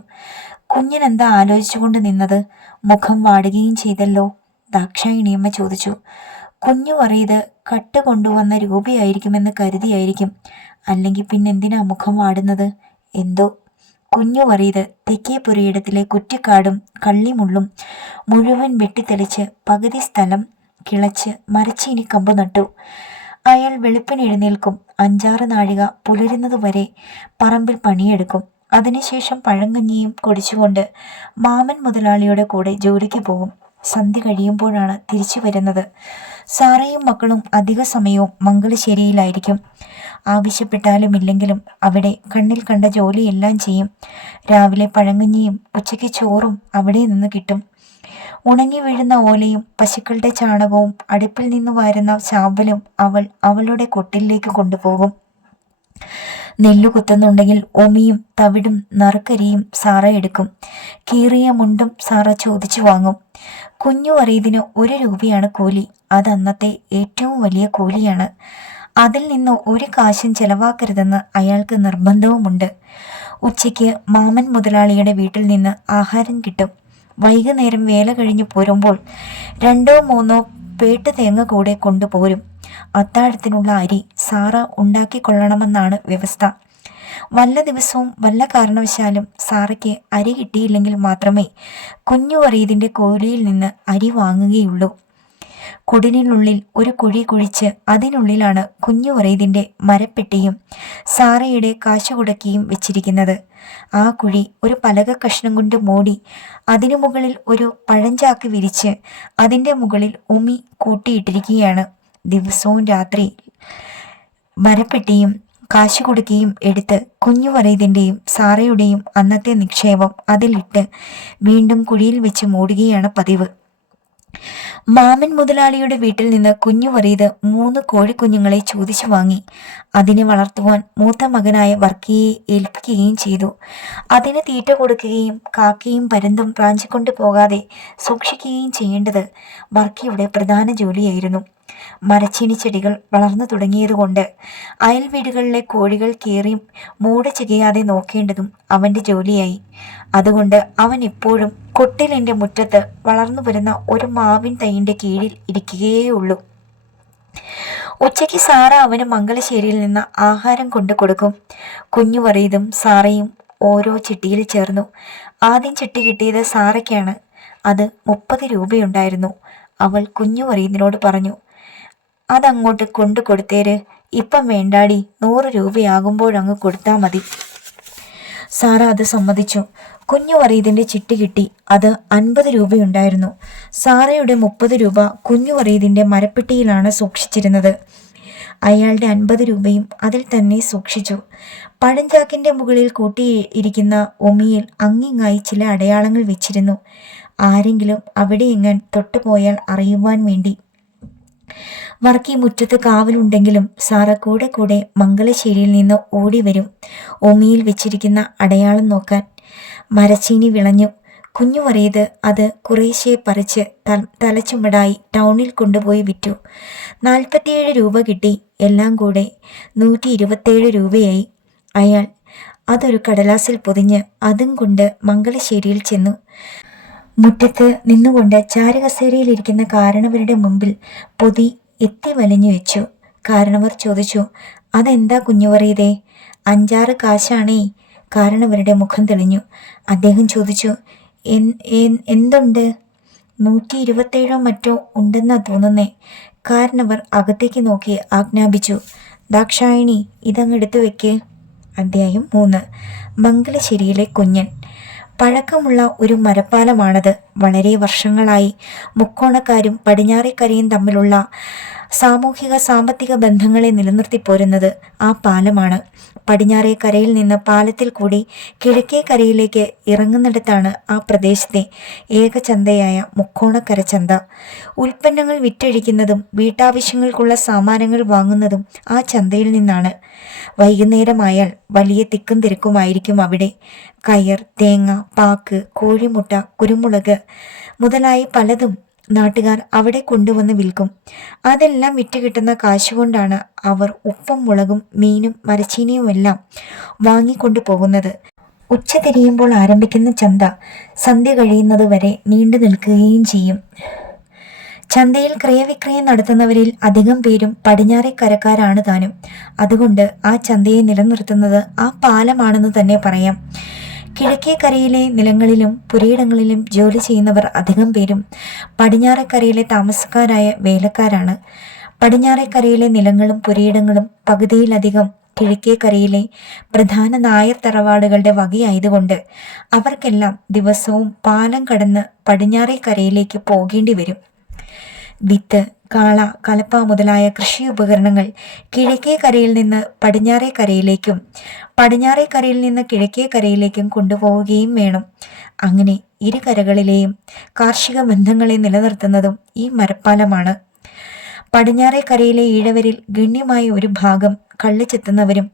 കുഞ്ഞൻ എന്താ ആലോചിച്ചുകൊണ്ട് നിന്നത്? മുഖം വാടുകയും ചെയ്തല്ലോ. ദാക്ഷായണിയമ്മ ചോദിച്ചു. കുഞ്ഞു അറിയത് കട്ട് കൊണ്ടുവന്ന രൂപയായിരിക്കുമെന്ന് കരുതിയായിരിക്കും. അല്ലെങ്കിൽ പിന്നെന്തിനാ മുഖം വാടുന്നത്? എന്തോ. കുഞ്ഞു അറിയത് തെക്കേ പുരയിടത്തിലെ കുറ്റിക്കാടും കള്ളിമുള്ളും മുഴുവൻ വെട്ടിത്തെളിച്ച് പകുതി സ്ഥലം കിളച്ച് മരച്ചീനി കമ്പ് നട്ടു. അയാൾ വെളുപ്പിന് എഴുന്നേൽക്കും. 5-6 നാഴിക പുലരുന്നതുവരെ പറമ്പിൽ പണിയെടുക്കും. അതിനുശേഷം പഴങ്കഞ്ഞിയും കുടിച്ചുകൊണ്ട് മാമൻ മുതലാളിയുടെ കൂടെ ജോലിക്ക് പോകും. സന്ധ്യ കഴിയുമ്പോഴാണ് തിരിച്ചു വരുന്നത്. സാറയും മക്കളും അധിക സമയവും മംഗലശ്ശേരിയിലായിരിക്കും. ആവശ്യപ്പെട്ടാലും ഇല്ലെങ്കിലും അവിടെ കണ്ണിൽ കണ്ട ജോലിയെല്ലാം ചെയ്യും. രാവിലെ പഴങ്കഞ്ഞിയും ഉച്ചയ്ക്ക് ചോറും അവിടെ നിന്ന് കിട്ടും. ഉണങ്ങി വീഴുന്ന ഓലയും പശുക്കളുടെ ചാണകവും അടുപ്പിൽ നിന്ന് വരുന്ന ചാമ്പലും അവളുടെ കൊട്ടിലേക്ക് കൊണ്ടുപോകും. നെല്ലു കുത്തുന്നുണ്ടെങ്കിൽ ഒമിയും തവിടും നറുക്കരിയും സാറ എടുക്കും. കീറിയ മുണ്ടും സാറ ചോദിച്ചു വാങ്ങും. കുഞ്ഞു അറിയതിന് 1 രൂപയാണ് കൂലി. അത് അന്നത്തെ ഏറ്റവും വലിയ കൂലിയാണ്. അതിൽ നിന്ന് 1 കാശും ചെലവാക്കരുതെന്ന് അയാൾക്ക് നിർബന്ധവുമുണ്ട്. ഉച്ചയ്ക്ക് മാമൻ മുതലാളിയുടെ വീട്ടിൽ നിന്ന് ആഹാരം കിട്ടും. വൈകുന്നേരം വേല കഴിഞ്ഞു പോരുമ്പോൾ 2-3 പേട്ട് തേങ്ങ കൂടെ കൊണ്ടുപോരും. അത്താഴത്തിനുള്ള അരി സാറ ഉണ്ടാക്കിക്കൊള്ളണമെന്നാണ് വ്യവസ്ഥ. വല്ല ദിവസവും വല്ല കാരണവശാലും സാറയ്ക്ക് അരി കിട്ടിയില്ലെങ്കിൽ മാത്രമേ കുഞ്ഞു അറിയതിൻ്റെ കൂലിയിൽ നിന്ന് അരി വാങ്ങുകയുള്ളൂ. കുടിലിനുള്ളിൽ ഒരു കുഴി കുഴിച്ച് അതിനുള്ളിലാണ് കുഞ്ഞു അറിയതിൻ്റെ മരപ്പെട്ടിയും സാറയുടെ കാശുകുടക്കിയും വെച്ചിരിക്കുന്നത്. ആ കുഴി ഒരു പലക കഷ്ണം കൊണ്ട് മൂടി അതിനു മുകളിൽ ഒരു പഴഞ്ചാക്ക് വിരിച്ച് അതിൻ്റെ മുകളിൽ ഉമി കൂട്ടിയിട്ടിരിക്കുകയാണ്. ദിവസവും രാത്രി മരപ്പെട്ടിയും കാശുകുടുക്കിയും എടുത്ത് കുഞ്ഞു വറീതിൻ്റെയും സാറയുടെയും അന്നത്തെ നിക്ഷേപം അതിലിട്ട് വീണ്ടും കുഴിയിൽ വെച്ച് മൂടുകയാണ് പതിവ്. മാമൻ മുതലാളിയുടെ വീട്ടിൽ നിന്ന് കുഞ്ഞു വറീത് 3 കോഴിക്കുഞ്ഞുങ്ങളെ ചോദിച്ചു വാങ്ങി. അതിനെ വളർത്തുവാൻ മൂത്ത മകനായ വർക്കിയെ ഏൽപ്പിക്കുകയും ചെയ്തു. അതിന് തീറ്റ കൊടുക്കുകയും കാക്കയും പരുന്തും റാഞ്ചിക്കൊണ്ട് പോകാതെ സൂക്ഷിക്കുകയും ചെയ്യേണ്ടത് വർക്കിയുടെ പ്രധാന ജോലിയായിരുന്നു. മരച്ചീനി ചെടികൾ വളർന്നു തുടങ്ങിയതുകൊണ്ട് അയൽ വീടുകളിലെ കോഴികൾ കയറി മൂട് ചികയാതെ നോക്കേണ്ടതും അവൻ്റെ ജോലിയായി. അതുകൊണ്ട് അവൻ എപ്പോഴും കൊട്ടിലിൻ്റെ മുറ്റത്ത് വളർന്നു വരുന്ന ഒരു മാവിൻ തൈൻ്റെ കീഴിൽ ഇരിക്കുകയുള്ളൂ. ഉച്ചയ്ക്ക് സാറ അവന് മംഗലശ്ശേരിയിൽ നിന്ന് ആഹാരം കൊണ്ടു കൊടുക്കും. കുഞ്ഞു വറീതും സാറയും ഓരോ ചിട്ടിയിൽ ചേർന്നു. ആദ്യം ചിട്ടി കിട്ടിയത് സാറയ്ക്കാണ്. അത് 30 രൂപയുണ്ടായിരുന്നു. അവൾ കുഞ്ഞു വറീതിനോട് പറഞ്ഞു, അതങ്ങോട്ട് കൊണ്ടു കൊടുത്തേര്. ഇപ്പം വേണ്ടാടി, 100 രൂപയാകുമ്പോഴങ്ങ് കൊടുത്താൽ മതി. സാറ അത് സമ്മതിച്ചു. കുഞ്ഞു വറീതിൻ്റെ ചിട്ടി കിട്ടി. അത് 50 രൂപയുണ്ടായിരുന്നു. സാറയുടെ 30 രൂപ കുഞ്ഞു വറീതിൻ്റെ മരപ്പെട്ടിയിലാണ് സൂക്ഷിച്ചിരുന്നത്. അയാളുടെ 50 രൂപയും അതിൽ തന്നെ സൂക്ഷിച്ചു. പഴഞ്ചാക്കിൻ്റെ മുകളിൽ കൂട്ടിയിരിക്കുന്ന ഉമിയിൽ അങ്ങിങ്ങായി ചില അടയാളങ്ങൾ വെച്ചിരുന്നു. ആരെങ്കിലും അവിടെ എങ്ങാൻ തൊട്ടുപോയാൽ അറിയുവാൻ വേണ്ടി. വർക്കി മുറ്റത്ത് കാവലുണ്ടെങ്കിലും സാറ കൂടെ കൂടെ മംഗലശ്ശേരിയിൽ നിന്ന് ഓടി വരും ഉമിയിൽ വെച്ചിരിക്കുന്ന അടയാളം നോക്കാൻ. മരച്ചീനി വിളഞ്ഞു. കുഞ്ഞു പറയത് അത് കുറേശ്ശെ പറിച്ച് തലച്ചുമടായി ടൗണിൽ കൊണ്ടുപോയി വിറ്റു. 47 രൂപ കിട്ടി. എല്ലാം കൂടെ 127 രൂപയായി. അയാൾ അതൊരു കടലാസിൽ പൊതിഞ്ഞ് അതും കൊണ്ട് മംഗലശ്ശേരിയിൽ ചെന്നു. മുറ്റത്ത് നിന്നുകൊണ്ട് ചാരുകസേരയിലിരിക്കുന്ന കാരണവരുടെ മുമ്പിൽ പൊതി എത്തി വലിഞ്ഞു വെച്ചു. കാരണവർ ചോദിച്ചു, അതെന്താ കുഞ്ഞു പറയതേ? 5-6 കാശാണേ. കാരണവരുടെ മുഖം തെളിഞ്ഞു. അദ്ദേഹം ചോദിച്ചു, എന്തുണ്ട്? 127 മറ്റോ ഉണ്ടെന്നാ തോന്നുന്നേ. കാരണവർ അകത്തേക്ക് നോക്കി ആജ്ഞാപിച്ചു, ദാക്ഷായണി, ഇതങ്ങെടുത്തു വെക്ക്. അധ്യായം 3. മംഗലശ്ശേരിയിലെ കുഞ്ഞൻ. പഴക്കമുള്ള ഒരു മരപ്പാലമാണത്. വളരെ വർഷങ്ങളായി മുക്കോണക്കാരും പടിഞ്ഞാറേക്കരയും തമ്മിലുള്ള സാമൂഹിക സാമ്പത്തിക ബന്ധങ്ങളെ നിലനിർത്തിപ്പോരുന്നത് ആ പാലമാണ്. പടിഞ്ഞാറേക്കരയിൽ നിന്ന് പാലത്തിൽ കൂടി കിഴക്കേ കരയിലേക്ക് ഇറങ്ങുന്നിടത്താണ് ആ പ്രദേശത്തെ ഏക ചന്തയായ മുക്കോണക്കര ചന്ത. ഉൽപ്പന്നങ്ങൾ വിറ്റഴിക്കുന്നതും വീട്ടാവശ്യങ്ങൾക്കുള്ള സാമാനങ്ങൾ വാങ്ങുന്നതും ആ ചന്തയിൽ നിന്നാണ്. വൈകുന്നേരമായാൽ വലിയ തിക്കും തിരക്കുമായിരിക്കും അവിടെ. കയർ, തേങ്ങ, പാക്ക്, കോഴിമുട്ട, കുരുമുളക് മുതലായി പലതും നാട്ടുകാർ അവിടെ കൊണ്ടുവന്ന് വിൽക്കും. അതെല്ലാം വിറ്റുകിട്ടുന്ന കാശുകൊണ്ടാണ് അവർ ഉപ്പും മുളകും മീനും മരച്ചീനിയുമെല്ലാം വാങ്ങിക്കൊണ്ടു പോകുന്നത്. ഉച്ച തിരിയുമ്പോൾ ആരംഭിക്കുന്ന ചന്ത സന്ധ്യ കഴിയുന്നത് വരെ നീണ്ടു നിൽക്കുകയും ചെയ്യും. ചന്തയിൽ ക്രയവിക്രയം നടത്തുന്നവരിൽ അധികം പേരും പടിഞ്ഞാറേക്കരക്കാരാണ് താനും. അതുകൊണ്ട് ആ ചന്തയെ നിലനിർത്തുന്നത് ആ പാലമാണെന്ന് തന്നെ പറയാം. കിഴക്കേക്കരയിലെ നിലങ്ങളിലും പുരയിടങ്ങളിലും ജോലി ചെയ്യുന്നവർ അധികം പേരും പടിഞ്ഞാറേക്കരയിലെ താമസക്കാരായ വേലക്കാരാണ്. പടിഞ്ഞാറേക്കരയിലെ നിലങ്ങളും പുരയിടങ്ങളും പകുതിയിലധികം കിഴക്കേക്കരയിലെ പ്രധാന നായർ തറവാടുകളുടെ വകയായതുകൊണ്ട് അവർക്കെല്ലാം ദിവസവും പാലം കടന്ന് പടിഞ്ഞാറേക്കരയിലേക്ക് പോകേണ്ടി വരും. വിത്ത്, കാള, കലപ്പ മുതലായ കൃഷി ഉപകരണങ്ങൾ കിഴക്കേക്കരയിൽ നിന്ന് പടിഞ്ഞാറേക്കരയിലേക്കും പടിഞ്ഞാറേക്കരയിൽ നിന്ന് കിഴക്കേക്കരയിലേക്കും കൊണ്ടുപോവുകയും വേണം. അങ്ങനെ ഇരു കരകളിലെയും കാർഷിക ബന്ധങ്ങളെ നിലനിർത്തുന്നതും ഈ മരപ്പാലമാണ്. പടിഞ്ഞാറേക്കരയിലെ ഈഴവരിൽ ഗണ്യമായ ഒരു ഭാഗം കള്ള് ചെത്തുന്നവരും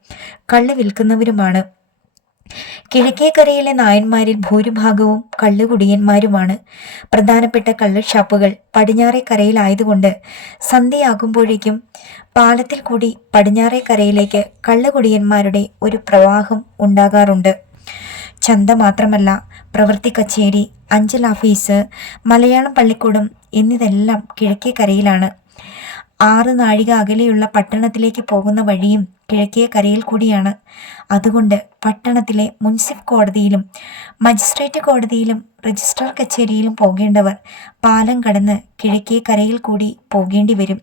കള്ള് വിൽക്കുന്നവരുമാണ്. കിഴക്കേക്കരയിലെ നായന്മാരിൽ ഭൂരിഭാഗവും കള്ളുകുടിയന്മാരുമാണ്. പ്രധാനപ്പെട്ട കള്ള് ഷാപ്പുകൾ പടിഞ്ഞാറേക്കരയിലായതുകൊണ്ട് സന്ധ്യയാകുമ്പോഴേക്കും പാലത്തിൽ കൂടി പടിഞ്ഞാറേക്കരയിലേക്ക് കള്ളുകുടിയന്മാരുടെ ഒരു പ്രവാഹം ഉണ്ടാകാറുണ്ട്. ചന്ത മാത്രമല്ല, പ്രവൃത്തി കച്ചേരി, അഞ്ചൽ ഓഫീസ്, മലയാളം പള്ളിക്കൂടം എന്നിതെല്ലാം കിഴക്കേക്കരയിലാണ്. 6 നാഴിക അകലെയുള്ള പട്ടണത്തിലേക്ക് പോകുന്ന വഴിയും കിഴക്കേക്കരയിൽ കൂടിയാണ്. അതുകൊണ്ട് പട്ടണത്തിലെ മുൻസിഫ് കോടതിയിലും മജിസ്ട്രേറ്റ് കോടതിയിലും രജിസ്ട്രാർ കച്ചേരിയിലും പോകേണ്ടവർ പാലം കടന്ന് കിഴക്കേക്കരയിൽ കൂടി പോകേണ്ടി വരും.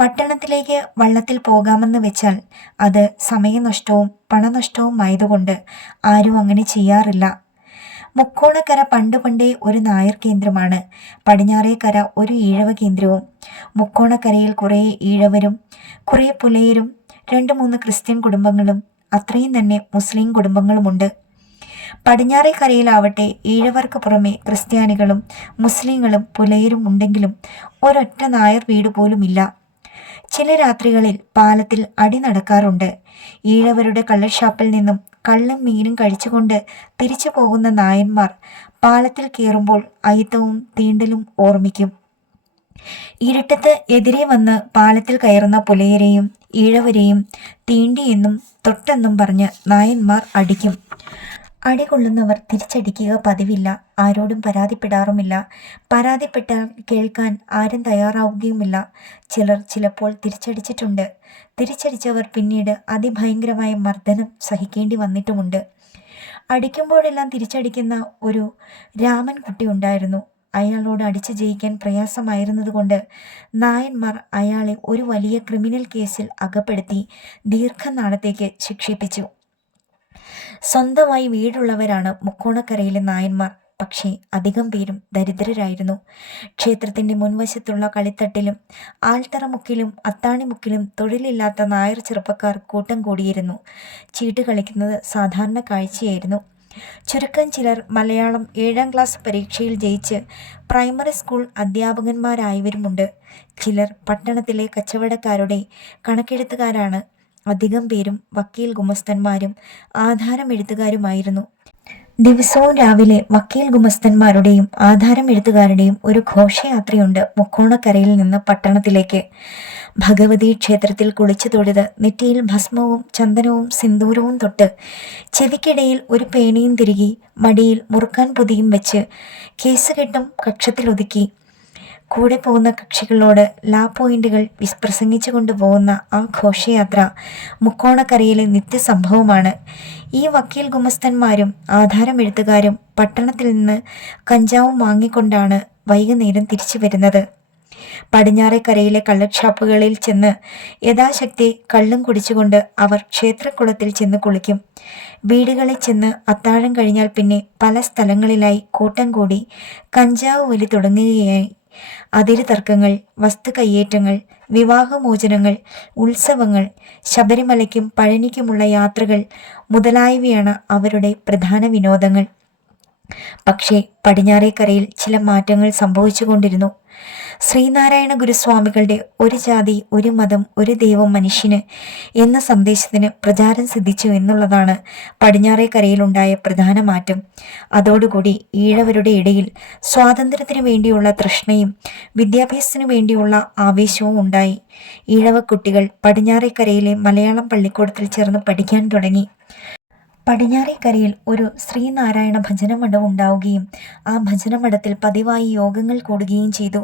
പട്ടണത്തിലേക്ക് വള്ളത്തിൽ പോകാമെന്ന് വെച്ചാൽ അത് സമയനഷ്ടവും പണനഷ്ടവും ആയതുകൊണ്ട് ആരും അങ്ങനെ ചെയ്യാറില്ല. മുക്കോണക്കര പണ്ടേ ഒരു നായർ കേന്ദ്രമാണ്. പടിഞ്ഞാറേക്കര ഒരു ഈഴവ കേന്ദ്രവും. മുക്കോണക്കരയിൽ കുറേ ഈഴവരും കുറേ പുലയരും 2-3 ക്രിസ്ത്യൻ കുടുംബങ്ങളും അത്രയും തന്നെ മുസ്ലിം കുടുംബങ്ങളുമുണ്ട്. പടിഞ്ഞാറേക്കരയിലാവട്ടെ ഈഴവർക്ക് പുറമെ ക്രിസ്ത്യാനികളും മുസ്ലിങ്ങളും പുലയരും ഉണ്ടെങ്കിലും ഒരൊറ്റ നായർ വീട് പോലുമില്ല. ചില രാത്രികളിൽ പാലത്തിൽ അടി നടക്കാറുണ്ട്. ഈഴവരുടെ കള്ളഷാപ്പിൽ നിന്നും കള്ളും മീനും കഴിച്ചുകൊണ്ട് തിരിച്ചു പോകുന്ന നായന്മാർ പാലത്തിൽ കയറുമ്പോൾ അയിത്തവും തീണ്ടലും ഓർമ്മിക്കും. ഇരുട്ടത്ത് എതിരെ വന്ന് പാലത്തിൽ കയറുന്ന പുലയരെയും ഈഴവരെയും തീണ്ടിയെന്നും തൊട്ടെന്നും പറഞ്ഞ് നായന്മാർ അടിക്കും. അടികൊള്ളുന്നവർ തിരിച്ചടിക്കുക പതിവില്ല. ആരോടും പരാതിപ്പെടാറുമില്ല. പരാതിപ്പെട്ടാൽ കേൾക്കാൻ ആരും തയ്യാറാവുകയുമില്ല. ചിലർ ചിലപ്പോൾ തിരിച്ചടിച്ചിട്ടുണ്ട്. തിരിച്ചടിച്ചവർ പിന്നീട് അതിഭയങ്കരമായ മർദ്ദനം സഹിക്കേണ്ടി വന്നിട്ടുമുണ്ട്. അടിക്കുമ്പോഴെല്ലാം തിരിച്ചടിക്കുന്ന ഒരു രാമൻ കുട്ടി ഉണ്ടായിരുന്നു. അയാളോട് അടിച്ചു ജയിക്കാൻ പ്രയാസമായിരുന്നതുകൊണ്ട് നായന്മാർ അയാളെ ഒരു വലിയ ക്രിമിനൽ കേസിൽ അകപ്പെടുത്തി ദീർഘനാളത്തേക്ക് ശിക്ഷിപ്പിച്ചു. സ്വന്തമായി വീടുള്ളവരാണ് മുക്കോണക്കരയിലെ നായന്മാർ. പക്ഷേ അധികം പേരും ദരിദ്രരായിരുന്നു. ക്ഷേത്രത്തിന്റെ മുൻവശത്തുള്ള കളിത്തട്ടിലും ആൽത്തറമുക്കിലും അത്താണിമുക്കിലും തൊഴിലില്ലാത്ത നായർ ചെറുപ്പക്കാർ കൂട്ടം കൂടിയിരുന്നു. ചീട്ട് കളിക്കുന്നത് സാധാരണ കാഴ്ചയായിരുന്നു. ചുരുക്കം ചിലർ മലയാളം 7ാം ക്ലാസ് പരീക്ഷയിൽ ജയിച്ച് പ്രൈമറി സ്കൂൾ അധ്യാപകന്മാരായവരുമുണ്ട്. ചിലർ പട്ടണത്തിലെ കച്ചവടക്കാരുടെ കണക്കെഴുത്തുകാരാണ്. അധികം പേരും വക്കീൽ ഗുമസ്തന്മാരും ആധാരം എഴുത്തുകാരുമായിരുന്നു. ദിവസവും രാവിലെ വക്കീൽ ഗുമസ്തന്മാരുടെയും ആധാരം എഴുത്തുകാരുടെയും ഒരു ഘോഷയാത്രയുണ്ട് മുക്കോണക്കരയിൽ നിന്ന് പട്ടണത്തിലേക്ക്. ഭഗവതി ക്ഷേത്രത്തിൽ കുളിച്ചു തൊഴുത് നെറ്റിയിൽ ഭസ്മവും ചന്ദനവും സിന്ദൂരവും തൊട്ട് ചെവിക്കിടയിൽ ഒരു പേണിയും തിരുകി മടിയിൽ മുറുക്കാൻ പൊതിയും വെച്ച് കേസുകെട്ടും കക്ഷത്തിലൊതുക്കി കൂടെ പോകുന്ന കക്ഷികളോട് ലാ പോയിന്റുകൾ പ്രസംഗിച്ചു കൊണ്ടുപോകുന്ന ആ ഘോഷയാത്ര മുക്കോണക്കരയിലെ നിത്യസംഭവമാണ്. ഈ വക്കീൽ ഗുമസ്തന്മാരും ആധാരം എഴുത്തുകാരും പട്ടണത്തിൽ നിന്ന് കഞ്ചാവും വാങ്ങിക്കൊണ്ടാണ് വൈകുന്നേരം തിരിച്ചു വരുന്നത്. പടിഞ്ഞാറേക്കരയിലെ കള്ളഷാപ്പുകളിൽ ചെന്ന് യഥാശക്തി കള്ളും കുടിച്ചുകൊണ്ട് അവർ ക്ഷേത്രക്കുളത്തിൽ ചെന്ന് കുളിക്കും. വീടുകളിൽ ചെന്ന് അത്താഴം കഴിഞ്ഞാൽ പിന്നെ പല സ്ഥലങ്ങളിലായി കൂട്ടം കൂടി കഞ്ചാവ് വലി തുടങ്ങുകയായി. അതിര് തർക്കങ്ങൾ, വസ്തു കയ്യേറ്റങ്ങൾ, വിവാഹമോചനങ്ങൾ, ഉത്സവങ്ങൾ, ശബരിമലയ്ക്കും പഴനിക്കുമുള്ള യാത്രകൾ മുതലായവയാണ് അവരുടെ പ്രധാന വിനോദങ്ങൾ. പക്ഷേ പടിഞ്ഞാറേക്കരയിൽ ചില മാറ്റങ്ങൾ സംഭവിച്ചുകൊണ്ടിരുന്നു. ശ്രീനാരായണ ഗുരുസ്വാമികളുടെ ഒരു ജാതി ഒരു മതം ഒരു ദൈവം മനുഷ്യന് എന്ന സന്ദേശത്തിന് പ്രചാരം സിദ്ധിച്ചു എന്നുള്ളതാണ് പടിഞ്ഞാറേക്കരയിലുണ്ടായ പ്രധാന മാറ്റം. അതോടുകൂടി ഈഴവരുടെ ഇടയിൽ സ്വാതന്ത്ര്യത്തിനു വേണ്ടിയുള്ള തൃഷ്ണയും വിദ്യാഭ്യാസത്തിനു വേണ്ടിയുള്ള ആവേശവും ഉണ്ടായി. ഈഴവ കുട്ടികൾ പടിഞ്ഞാറേക്കരയിലെ മലയാളം പള്ളിക്കൂടത്തിൽ ചേർന്ന് പഠിക്കാൻ തുടങ്ങി. പടിഞ്ഞാറേക്കരയിൽ ഒരു ശ്രീനാരായണ ഭജനമഠം ഉണ്ടാവുകയും ആ ഭജനമഠത്തിൽ പതിവായി യോഗങ്ങൾ കൂടുകയും ചെയ്തു.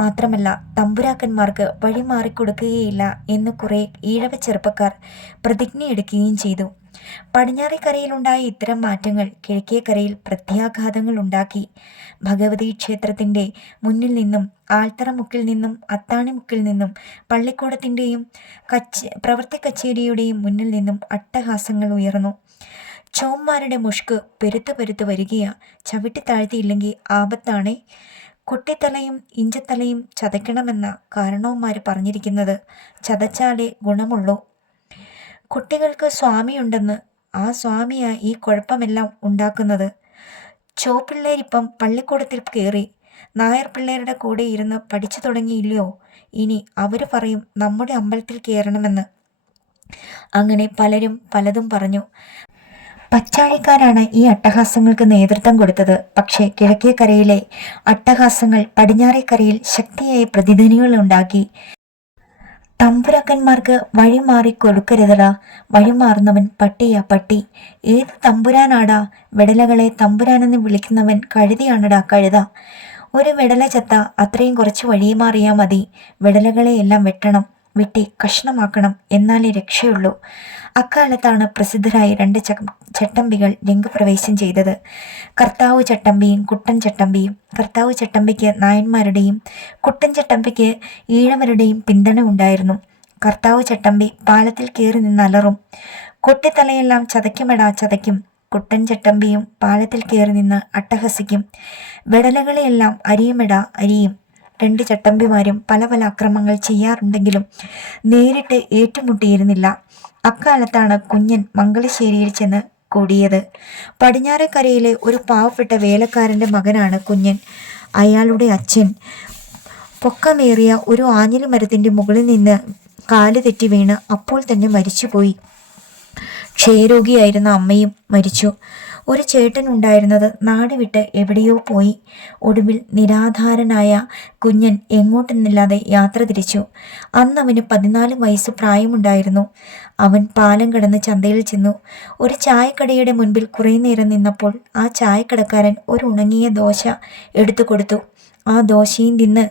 മാത്രമല്ല തമ്പുരാക്കന്മാർക്ക് വഴിമാറിക്കൊടുക്കുകയില്ല എന്ന് കുറെ ഈഴവ ചെറുപ്പക്കാർ പ്രതിജ്ഞയെടുക്കുകയും ചെയ്തു. പടിഞ്ഞാറേക്കരയിലുണ്ടായ ഇത്തരം മാറ്റങ്ങൾ കിഴക്കേക്കരയിൽ പ്രത്യാഘാതങ്ങൾ ഉണ്ടാക്കി. ഭഗവതി ക്ഷേത്രത്തിൻ്റെ മുന്നിൽ നിന്നും ആൽത്തറമുക്കിൽ നിന്നും അത്താണിമുക്കിൽ നിന്നും പള്ളിക്കൂടത്തിൻ്റെയും പ്രവൃത്തി കച്ചേരിയുടെയും മുന്നിൽ നിന്നും അട്ടഹാസങ്ങൾ ഉയർന്നു. ചോമ്മാരുടെ മുഷ്ക് പെരുത്തു വരികയാ. ചവിട്ടി താഴ്ത്തിയില്ലെങ്കിൽ ആപത്താണേ. കുട്ടിത്തലയും ഇഞ്ചത്തലയും ചതയ്ക്കണമെന്ന കാരണവന്മാർ പറഞ്ഞിരിക്കുന്നത്. ചതച്ചാലേ ഗുണമുള്ളൂ. കുട്ടികൾക്ക് സ്വാമിയുണ്ടെന്ന്. ആ സ്വാമിയാ ഈ കുഴപ്പമെല്ലാം ഉണ്ടാക്കുന്നത്. ചോപ്പിള്ളേരിപ്പം പള്ളിക്കൂടത്തിൽ കയറി. നായർ പിള്ളേരുടെ കൂടെ ഇരുന്ന് പഠിച്ചു തുടങ്ങിയില്ലയോ? ഇനി അവർ പറയും നമ്മുടെ അമ്പലത്തിൽ കയറണമെന്ന്. അങ്ങനെ പലരും പലതും പറഞ്ഞു. പച്ചാഴിക്കാരാണ് ഈ അട്ടഹാസങ്ങൾക്ക് നേതൃത്വം കൊടുത്തത്. പക്ഷേ കിഴക്കേക്കരയിലെ അട്ടഹാസങ്ങൾ പടിഞ്ഞാറേക്കരയിൽ ശക്തിയായ പ്രതിധ്വനികളുണ്ടാക്കി. തമ്പുരാക്കന്മാർക്ക് വഴിമാറി കൊടുക്കരുതടാ, വഴിമാറുന്നവൻ പട്ടിയാ പട്ടി. ഏത് തമ്പുരാനാടാ? വെടലകളെ തമ്പുരാനെന്ന് വിളിക്കുന്നവൻ കഴുതിയാണടാ കഴുത. ഒരു വെടല ചത്ത അത്രയും കുറച്ച് വഴിമാറിയാൽ മതി. വെടലകളെ എല്ലാം വെട്ടണം, വെട്ടി കഷ്ണമാക്കണം, എന്നാലേ രക്ഷയുള്ളൂ. അക്കാലത്താണ് പ്രസിദ്ധരായ 2 ചട്ടമ്പികൾ രംഗപ്രവേശം ചെയ്തത്. കർത്താവ് ചട്ടമ്പിയും കുട്ടൻ ചട്ടമ്പിയും. കർത്താവ് ചട്ടമ്പിക്ക് നായന്മാരുടെയും കുട്ടൻ ചട്ടമ്പിക്ക് ഈഴവരുടെയും പിന്തുണ ഉണ്ടായിരുന്നു. കർത്താവ് ചട്ടമ്പി പാലത്തിൽ കയറി നിന്നലറും. കൊട്ടിത്തലയെല്ലാം ചതയ്ക്കുമെടാ ചതയ്ക്കും. കുട്ടൻ ചട്ടമ്പിയും പാലത്തിൽ കയറി നിന്ന് അട്ടഹസിക്കും. വെടലകളെയെല്ലാം അരിയുമെടാ അരിയും. 2 ചട്ടമ്പിമാരും പല പല അക്രമങ്ങൾ ചെയ്യാറുണ്ടെങ്കിലും നേരിട്ട് ഏറ്റുമുട്ടിയിരുന്നില്ല. അക്കാലത്താണ് കുഞ്ഞൻ മംഗലശ്ശേരിയിൽ ചെന്ന് കൂടിയത്. പടിഞ്ഞാറേക്കരയിലെ ഒരു പാവപ്പെട്ട വേലക്കാരൻ്റെ മകനാണ് കുഞ്ഞൻ. അയാളുടെ അച്ഛൻ പൊക്കമേറിയ ഒരു ആഞ്ഞിലി മരത്തിൻ്റെ മുകളിൽ നിന്ന് കാല് തെറ്റി വീണ് അപ്പോൾ തന്നെ മരിച്ചുപോയി. ക്ഷയരോഗിയായിരുന്ന അമ്മയും മരിച്ചു. ഒരു ചേട്ടൻ ഉണ്ടായിരുന്നത് നാട് വിട്ട് എവിടെയോ പോയി. ഒടുവിൽ നിരാധാരനായ കുഞ്ഞൻ എങ്ങോട്ടെന്നില്ലാതെ യാത്ര തിരിച്ചു. അന്ന് അവന് 14 വയസ്സ് പ്രായമുണ്ടായിരുന്നു. അവൻ പാലം കടന്ന് ചന്തയിൽ ചെന്നു. ഒരു ചായക്കടയുടെ മുൻപിൽ കുറേ നേരം നിന്നപ്പോൾ ആ ചായക്കടക്കാരൻ ഒരു ഉണങ്ങിയ ദോശ എടുത്തു കൊടുത്തു. ആ ദോശയും തിന്ന്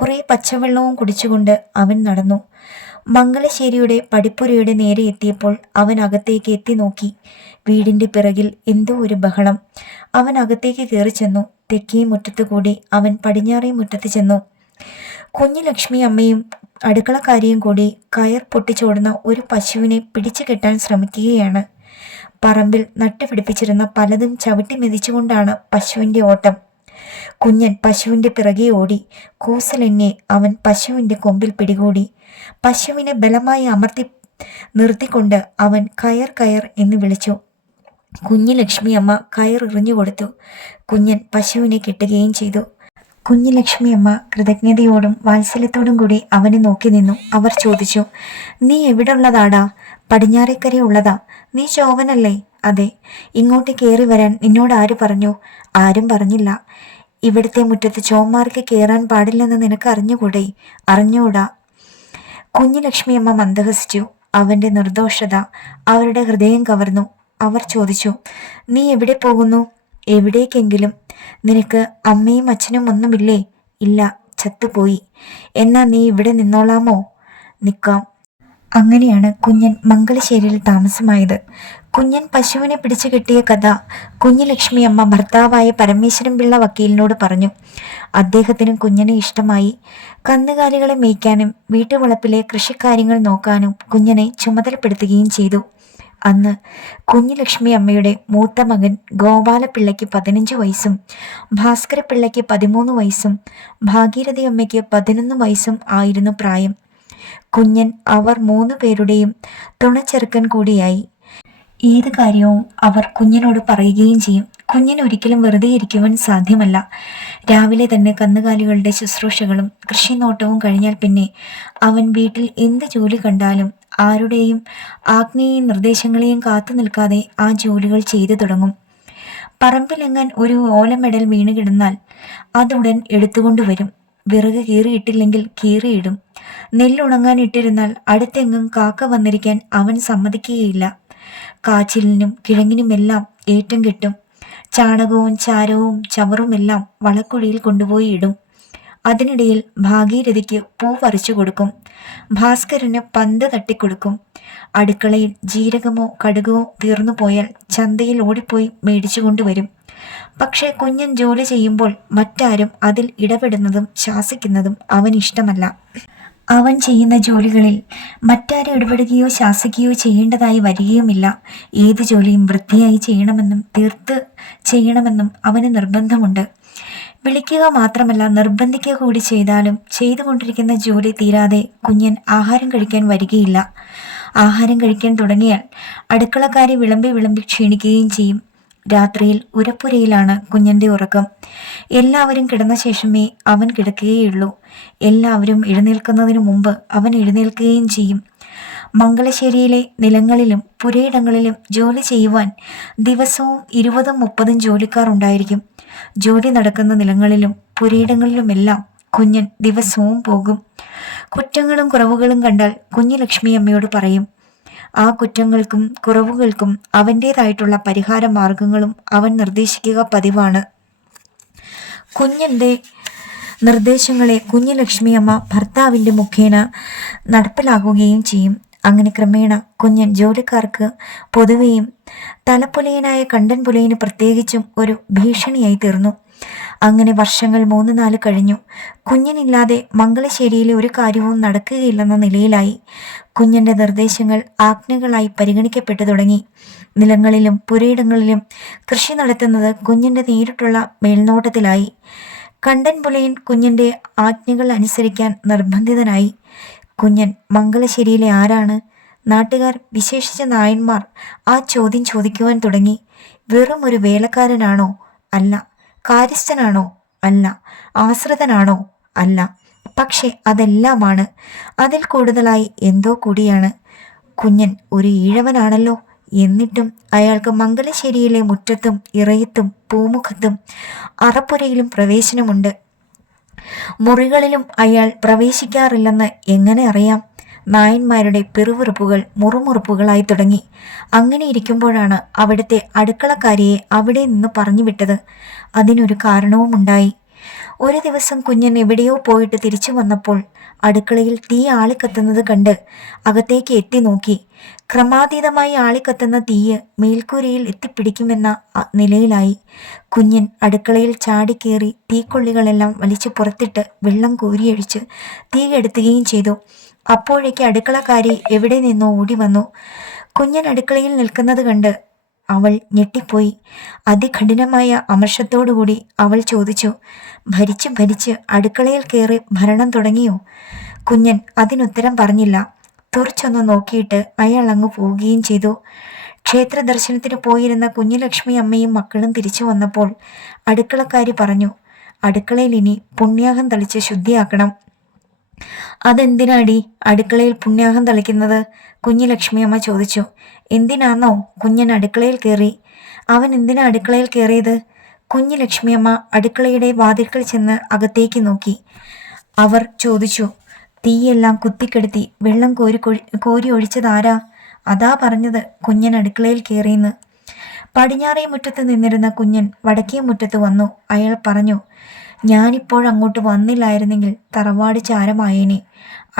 കുറേ പച്ചവെള്ളവും കുടിച്ചുകൊണ്ട് അവൻ നടന്നു. മംഗലശ്ശേരിയുടെ പടിപ്പുരയുടെ നേരെ എത്തിയപ്പോൾ അവൻ അകത്തേക്ക് എത്തി നോക്കി. വീടിൻ്റെ പിറകിൽ എന്തോ ഒരു ബഹളം. അവൻ അകത്തേക്ക് കയറി ചെന്നു. തെക്കേ മുറ്റത്ത് കൂടി അവൻ പടിഞ്ഞാറേ മുറ്റത്ത് ചെന്നു. കുഞ്ഞു ലക്ഷ്മി അമ്മയും അടുക്കളക്കാരിയും കൂടി കയർ പൊട്ടിച്ചോടുന്ന ഒരു പശുവിനെ പിടിച്ചു കെട്ടാൻ ശ്രമിക്കുകയാണ്. പറമ്പിൽ നട്ടുപിടിപ്പിച്ചിരുന്ന പലതും ചവിട്ടി മെതിച്ചുകൊണ്ടാണ് പശുവിൻ്റെ ഓട്ടം. കുഞ്ഞൻ പശുവിൻ്റെ പിറകെ ഓടി. കൂസലെന്നെ അവൻ പശുവിൻ്റെ കൊമ്പിൽ പിടികൂടി. പശുവിനെ ബലമായി അമർത്തി നിർത്തിക്കൊണ്ട് അവൻ കയർ കയർ എന്ന് വിളിച്ചു. കുഞ്ഞു ലക്ഷ്മി അമ്മ കയർ എറിഞ്ഞു കൊടുത്തു. കുഞ്ഞൻ പശുവിനെ കെട്ടുകയും ചെയ്തു. കുഞ്ഞു ലക്ഷ്മിയമ്മ കൃതജ്ഞതയോടും വാത്സല്യത്തോടും കൂടി അവനെ നോക്കി നിന്നു. അവർ ചോദിച്ചു, നീ എവിടെ ഉള്ളതാടാ? പടിഞ്ഞാറേക്കര ഉള്ളതാ? നീ ചോവനല്ലേ? അതെ. ഇങ്ങോട്ട് കയറി വരാൻ നിന്നോട് ആര് പറഞ്ഞു? ആരും പറഞ്ഞില്ല. ഇവിടുത്തെ മുറ്റത്ത് ചോവന്മാർക്ക് കയറാൻ പാടില്ലെന്ന് നിനക്ക് അറിഞ്ഞുകൂടെ? അറിഞ്ഞൂടാ. കുഞ്ഞു ലക്ഷ്മിയമ്മ മന്ദഹസിച്ചു. അവന്റെ നിർദോഷത അവരുടെ ഹൃദയം കവർന്നു. അവർ ചോദിച്ചു, നീ എവിടെ പോകുന്നു? എവിടേക്കെങ്കിലും. നിനക്ക് അമ്മയും അച്ഛനും ഒന്നുമില്ലേ? ഇല്ല, ചത്തുപോയി. എന്നാ നീ ഇവിടെ നിന്നോളാമോ? നിൽക്കാം. അങ്ങനെയാണ് കുഞ്ഞൻ മംഗലശ്ശേരിയിൽ താമസമായത്. കുഞ്ഞൻ പശുവിനെ പിടിച്ചു കെട്ടിയ കഥ കുഞ്ഞു ലക്ഷ്മിയമ്മ ഭർത്താവായ പരമേശ്വരൻ പിള്ള വക്കീലിനോട് പറഞ്ഞു. അദ്ദേഹത്തിനും കുഞ്ഞനെ ഇഷ്ടമായി. കന്നുകാലികളെ മേയ്ക്കാനും വീട്ടുവളപ്പിലെ കൃഷിക്കാര്യങ്ങൾ നോക്കാനും കുഞ്ഞനെ ചുമതലപ്പെടുത്തുകയും ചെയ്തു. അന്ന് കുഞ്ഞു ലക്ഷ്മി അമ്മയുടെ മൂത്ത മകൻ ഗോപാലപിള്ളയ്ക്ക് 15 വയസ്സും ഭാസ്കരപിള്ളയ്ക്ക് 13 വയസ്സും ഭാഗീരഥി അമ്മയ്ക്ക് 11 വയസ്സും ആയിരുന്നു പ്രായം. കുഞ്ഞൻ അവർ 3 പേരുടെയും തുണച്ചെറുക്കൻ കൂടിയായി. ഏത് കാര്യവും അവർ കുഞ്ഞിനോട് പറയുകയും ചെയ്യും. കുഞ്ഞിന് ഒരിക്കലും വെറുതെ ഇരിക്കുവാൻ സാധ്യമല്ല. രാവിലെ തന്നെ കന്നുകാലികളുടെ ശുശ്രൂഷകളും കൃഷിനോട്ടവും കഴിഞ്ഞാൽ പിന്നെ അവൻ വീട്ടിൽ എന്ത് ജോലി കണ്ടാലും ആരുടെയും ആജ്ഞയെയും നിർദ്ദേശങ്ങളെയും കാത്തു നിൽക്കാതെ ആ ജോലികൾ ചെയ്തു തുടങ്ങും. പറമ്പിലെങ്ങാൻ ഒരു ഓലമെടൽ വീണ് കിടന്നാൽ അതുടൻ എടുത്തുകൊണ്ടുവരും. വിറക് കീറിയിട്ടില്ലെങ്കിൽ കീറിയിടും. നെല്ലുണങ്ങാൻ ഇട്ടിരുന്നാൽ അടുത്തെങ്ങും കാക്ക വന്നിരിക്കാൻ അവൻ സമ്മതിക്കുകയില്ല. കാച്ചിലിനും കിഴങ്ങിനുമെല്ലാം ഏറ്റം കിട്ടും. ചാണകവും ചാരവും ചവറുമെല്ലാം വളക്കുഴിയിൽ കൊണ്ടുപോയി ഇടും. അതിനിടയിൽ ഭാഗീരഥിക്ക് പൂ പറിച്ചു കൊടുക്കും. ഭാസ്കരന് പന്ത് തട്ടിക്കൊടുക്കും. അടുക്കളയിൽ ജീരകമോ കടുകോ തീർന്നു പോയാൽ ചന്തയിൽ ഓടിപ്പോയി മേടിച്ചു കൊണ്ടുവരും. പക്ഷേ കുഞ്ഞൻ ജോലി ചെയ്യുമ്പോൾ മറ്റാരും അതിൽ ഇടപെടുന്നതും ശാസിക്കുന്നതും അവൻ ഇഷ്ടമല്ല. അവൻ ചെയ്യുന്ന ജോലികളിൽ മറ്റാരും ഇടപെടുകയോ ശാസിക്കുകയോ ചെയ്യേണ്ടതായി വരികയുമില്ല. ഏത് ജോലിയും വൃത്തിയായി ചെയ്യണമെന്നും തീർത്ത് ചെയ്യണമെന്നും അവന് നിർബന്ധമുണ്ട്. വിളിക്കുക മാത്രമല്ല, നിർബന്ധിക്കുക കൂടി ചെയ്താലും ചെയ്തുകൊണ്ടിരിക്കുന്ന ജോലി തീരാതെ കുഞ്ഞൻ ആഹാരം കഴിക്കാൻ വരികയില്ല. ആഹാരം കഴിക്കാൻ തുടങ്ങിയാൽ അടുക്കളക്കാരി വിളമ്പി ക്ഷീണിക്കുകയും ചെയ്യും. രാത്രിയിൽ ഉരപ്പുരയിലാണ് കുഞ്ഞന്റെ ഉറക്കം. എല്ലാവരും കിടന്ന ശേഷമേ അവൻ കിടക്കുകയുള്ളൂ. എല്ലാവരും എഴുന്നേൽക്കുന്നതിനു മുമ്പ് അവൻ എഴുന്നേൽക്കുകയും ചെയ്യും. മംഗലശ്ശേരിയിലെ നിലങ്ങളിലും പുരയിടങ്ങളിലും ജോലി ചെയ്യുവാൻ ദിവസവും 20-30 ജോലിക്കാർ ഉണ്ടായിരിക്കും. ജോലി നടക്കുന്ന നിലങ്ങളിലും പുരയിടങ്ങളിലുമെല്ലാം കുഞ്ഞൻ ദിവസവും പോകും. കുറ്റങ്ങളും കുറവുകളും കണ്ടാൽ കുഞ്ഞു ലക്ഷ്മി അമ്മയോട് പറയും. ആ കുറ്റങ്ങൾക്കും കുറവുകൾക്കും അവൻ്റേതായിട്ടുള്ള പരിഹാര മാർഗങ്ങളും അവൻ നിർദ്ദേശിക്കുക പതിവാണ്. കുഞ്ഞൻ്റെ നിർദ്ദേശങ്ങളെ കുഞ്ഞു ലക്ഷ്മിയമ്മ ഭർത്താവിൻ്റെ മുഖേന നടപ്പിലാക്കുകയും ചെയ്യും. അങ്ങനെ ക്രമേണ കുഞ്ഞൻ ജോലിക്കാർക്ക് പൊതുവെയും തലപ്പുലയനായ കണ്ടൻ പുലയന് പ്രത്യേകിച്ചും ഒരു ഭീഷണിയായി തീർന്നു. അങ്ങനെ വർഷങ്ങൾ 3-4 കഴിഞ്ഞു. കുഞ്ഞനില്ലാതെ മംഗലശ്ശേരിയിലെ ഒരു കാര്യവും നടക്കുകയില്ലെന്ന നിലയിലായി. കുഞ്ഞൻ്റെ നിർദ്ദേശങ്ങൾ ആജ്ഞകളായി പരിഗണിക്കപ്പെട്ടു തുടങ്ങി. നിലങ്ങളിലും പുരയിടങ്ങളിലും കൃഷി നടത്തുന്നത് കുഞ്ഞൻ്റെ നേരിട്ടുള്ള മേൽനോട്ടത്തിലായി. കണ്ടൻ പുലയൻ കുഞ്ഞൻ്റെ ആജ്ഞകൾ അനുസരിക്കാൻ നിർബന്ധിതനായി. കുഞ്ഞൻ മംഗലശ്ശേരിയിലെ ആരാണ്? നാട്ടുകാർ, വിശേഷിച്ച നായന്മാർ ആ ചോദ്യം ചോദിക്കുവാൻ തുടങ്ങി. വെറും ഒരു വേലക്കാരനാണോ? അല്ല. കാര്യസ്ഥനാണോ? അല്ല. ആശ്രിതനാണോ? അല്ല. പക്ഷെ അതെല്ലാമാണ്. അതിൽ കൂടുതലായി എന്തോ കൂടിയാണ്. കുഞ്ഞൻ ഒരു ഈഴവനാണല്ലോ. എന്നിട്ടും അയാൾക്ക് മംഗലശ്ശേരിയിലെ മുറ്റത്തും ഇറയത്തും പൂമുഖത്തും അറപ്പുരയിലും പ്രവേശനമുണ്ട്. മുറികളിലും അയാൾ പ്രവേശിക്കാറില്ലെന്ന് എങ്ങനെ അറിയാം? നായന്മാരുടെ പിറുവിറുപ്പുകൾ മുറുമുറുപ്പുകളായി തുടങ്ങി. അങ്ങനെ ഇരിക്കുമ്പോഴാണ് അവിടുത്തെ അടുക്കളക്കാരിയെ അവിടെ നിന്ന് പറഞ്ഞു വിട്ടത്. അതിനൊരു കാരണവുമുണ്ടായി. ഒരു ദിവസം കുഞ്ഞൻ എവിടെയോ പോയിട്ട് തിരിച്ചു വന്നപ്പോൾ അടുക്കളയിൽ തീ ആളിക്കത്തുന്നത് കണ്ട് അകത്തേക്ക് എത്തി നോക്കി. ക്രമാതീതമായി ആളിക്കത്തുന്ന തീയ് മേൽക്കൂരയിൽ എത്തിപ്പിടിക്കുമെന്ന നിലയിലായി. കുഞ്ഞൻ അടുക്കളയിൽ ചാടിക്കേറി തീക്കൊള്ളികളെല്ലാം വലിച്ചു പുറത്തിട്ട് വെള്ളം കോരിയഴിച്ച് തീ കെടുത്തുകയും ചെയ്തു. അപ്പോഴേക്ക് അടുക്കളക്കാരി എവിടെ നിന്നോ ഓടി വന്നു. കുഞ്ഞൻ അടുക്കളയിൽ നിൽക്കുന്നത് കണ്ട് അവൾ ഞെട്ടിപ്പോയി. അതികഠിനമായ അമർഷത്തോടുകൂടി അവൾ ചോദിച്ചു, ഭരിച്ച് അടുക്കളയിൽ കയറി ഭരണം തുടങ്ങിയോ? കുഞ്ഞൻ അതിനുത്തരം പറഞ്ഞില്ല. തുറച്ചൊന്ന് നോക്കിയിട്ട് അയാൾ അങ്ങ് പോവുകയും ചെയ്തു. ക്ഷേത്ര ദർശനത്തിന് പോയിരുന്ന കുഞ്ഞുലക്ഷ്മി അമ്മയും മക്കളും തിരിച്ചു വന്നപ്പോൾ അടുക്കളക്കാരി പറഞ്ഞു, അടുക്കളയിൽ ഇനി പുണ്യാഹം തളിച്ച് ശുദ്ധിയാക്കണം. അതെന്തിനാടി അടുക്കളയിൽ പുണ്യാഹം തളിക്കുന്നത്? കുഞ്ഞു ലക്ഷ്മിയമ്മ ചോദിച്ചു. എന്തിനാന്നോ? കുഞ്ഞൻ അടുക്കളയിൽ കയറി. അവൻ എന്തിനാ അടുക്കളയിൽ കയറിയത്? കുഞ്ഞു ലക്ഷ്മിയമ്മ അടുക്കളയുടെ വാതിൽക്കൽ ചെന്ന് അകത്തേക്ക് നോക്കി. അവർ ചോദിച്ചു. തീയെല്ലാം കുത്തിക്കെടുത്തി വെള്ളം കോരി ഒഴിച്ചതാരാ? അതാ പറഞ്ഞത് കുഞ്ഞൻ അടുക്കളയിൽ കയറിയെന്ന്. പടിഞ്ഞാറേ മുറ്റത്ത് നിന്നിരുന്ന കുഞ്ഞൻ വടക്കേ മുറ്റത്ത് വന്നു. അയാൾ പറഞ്ഞു, ഞാനിപ്പോഴങ്ങോട്ട് വന്നില്ലായിരുന്നെങ്കിൽ തറവാട് ചാരമായേനെ.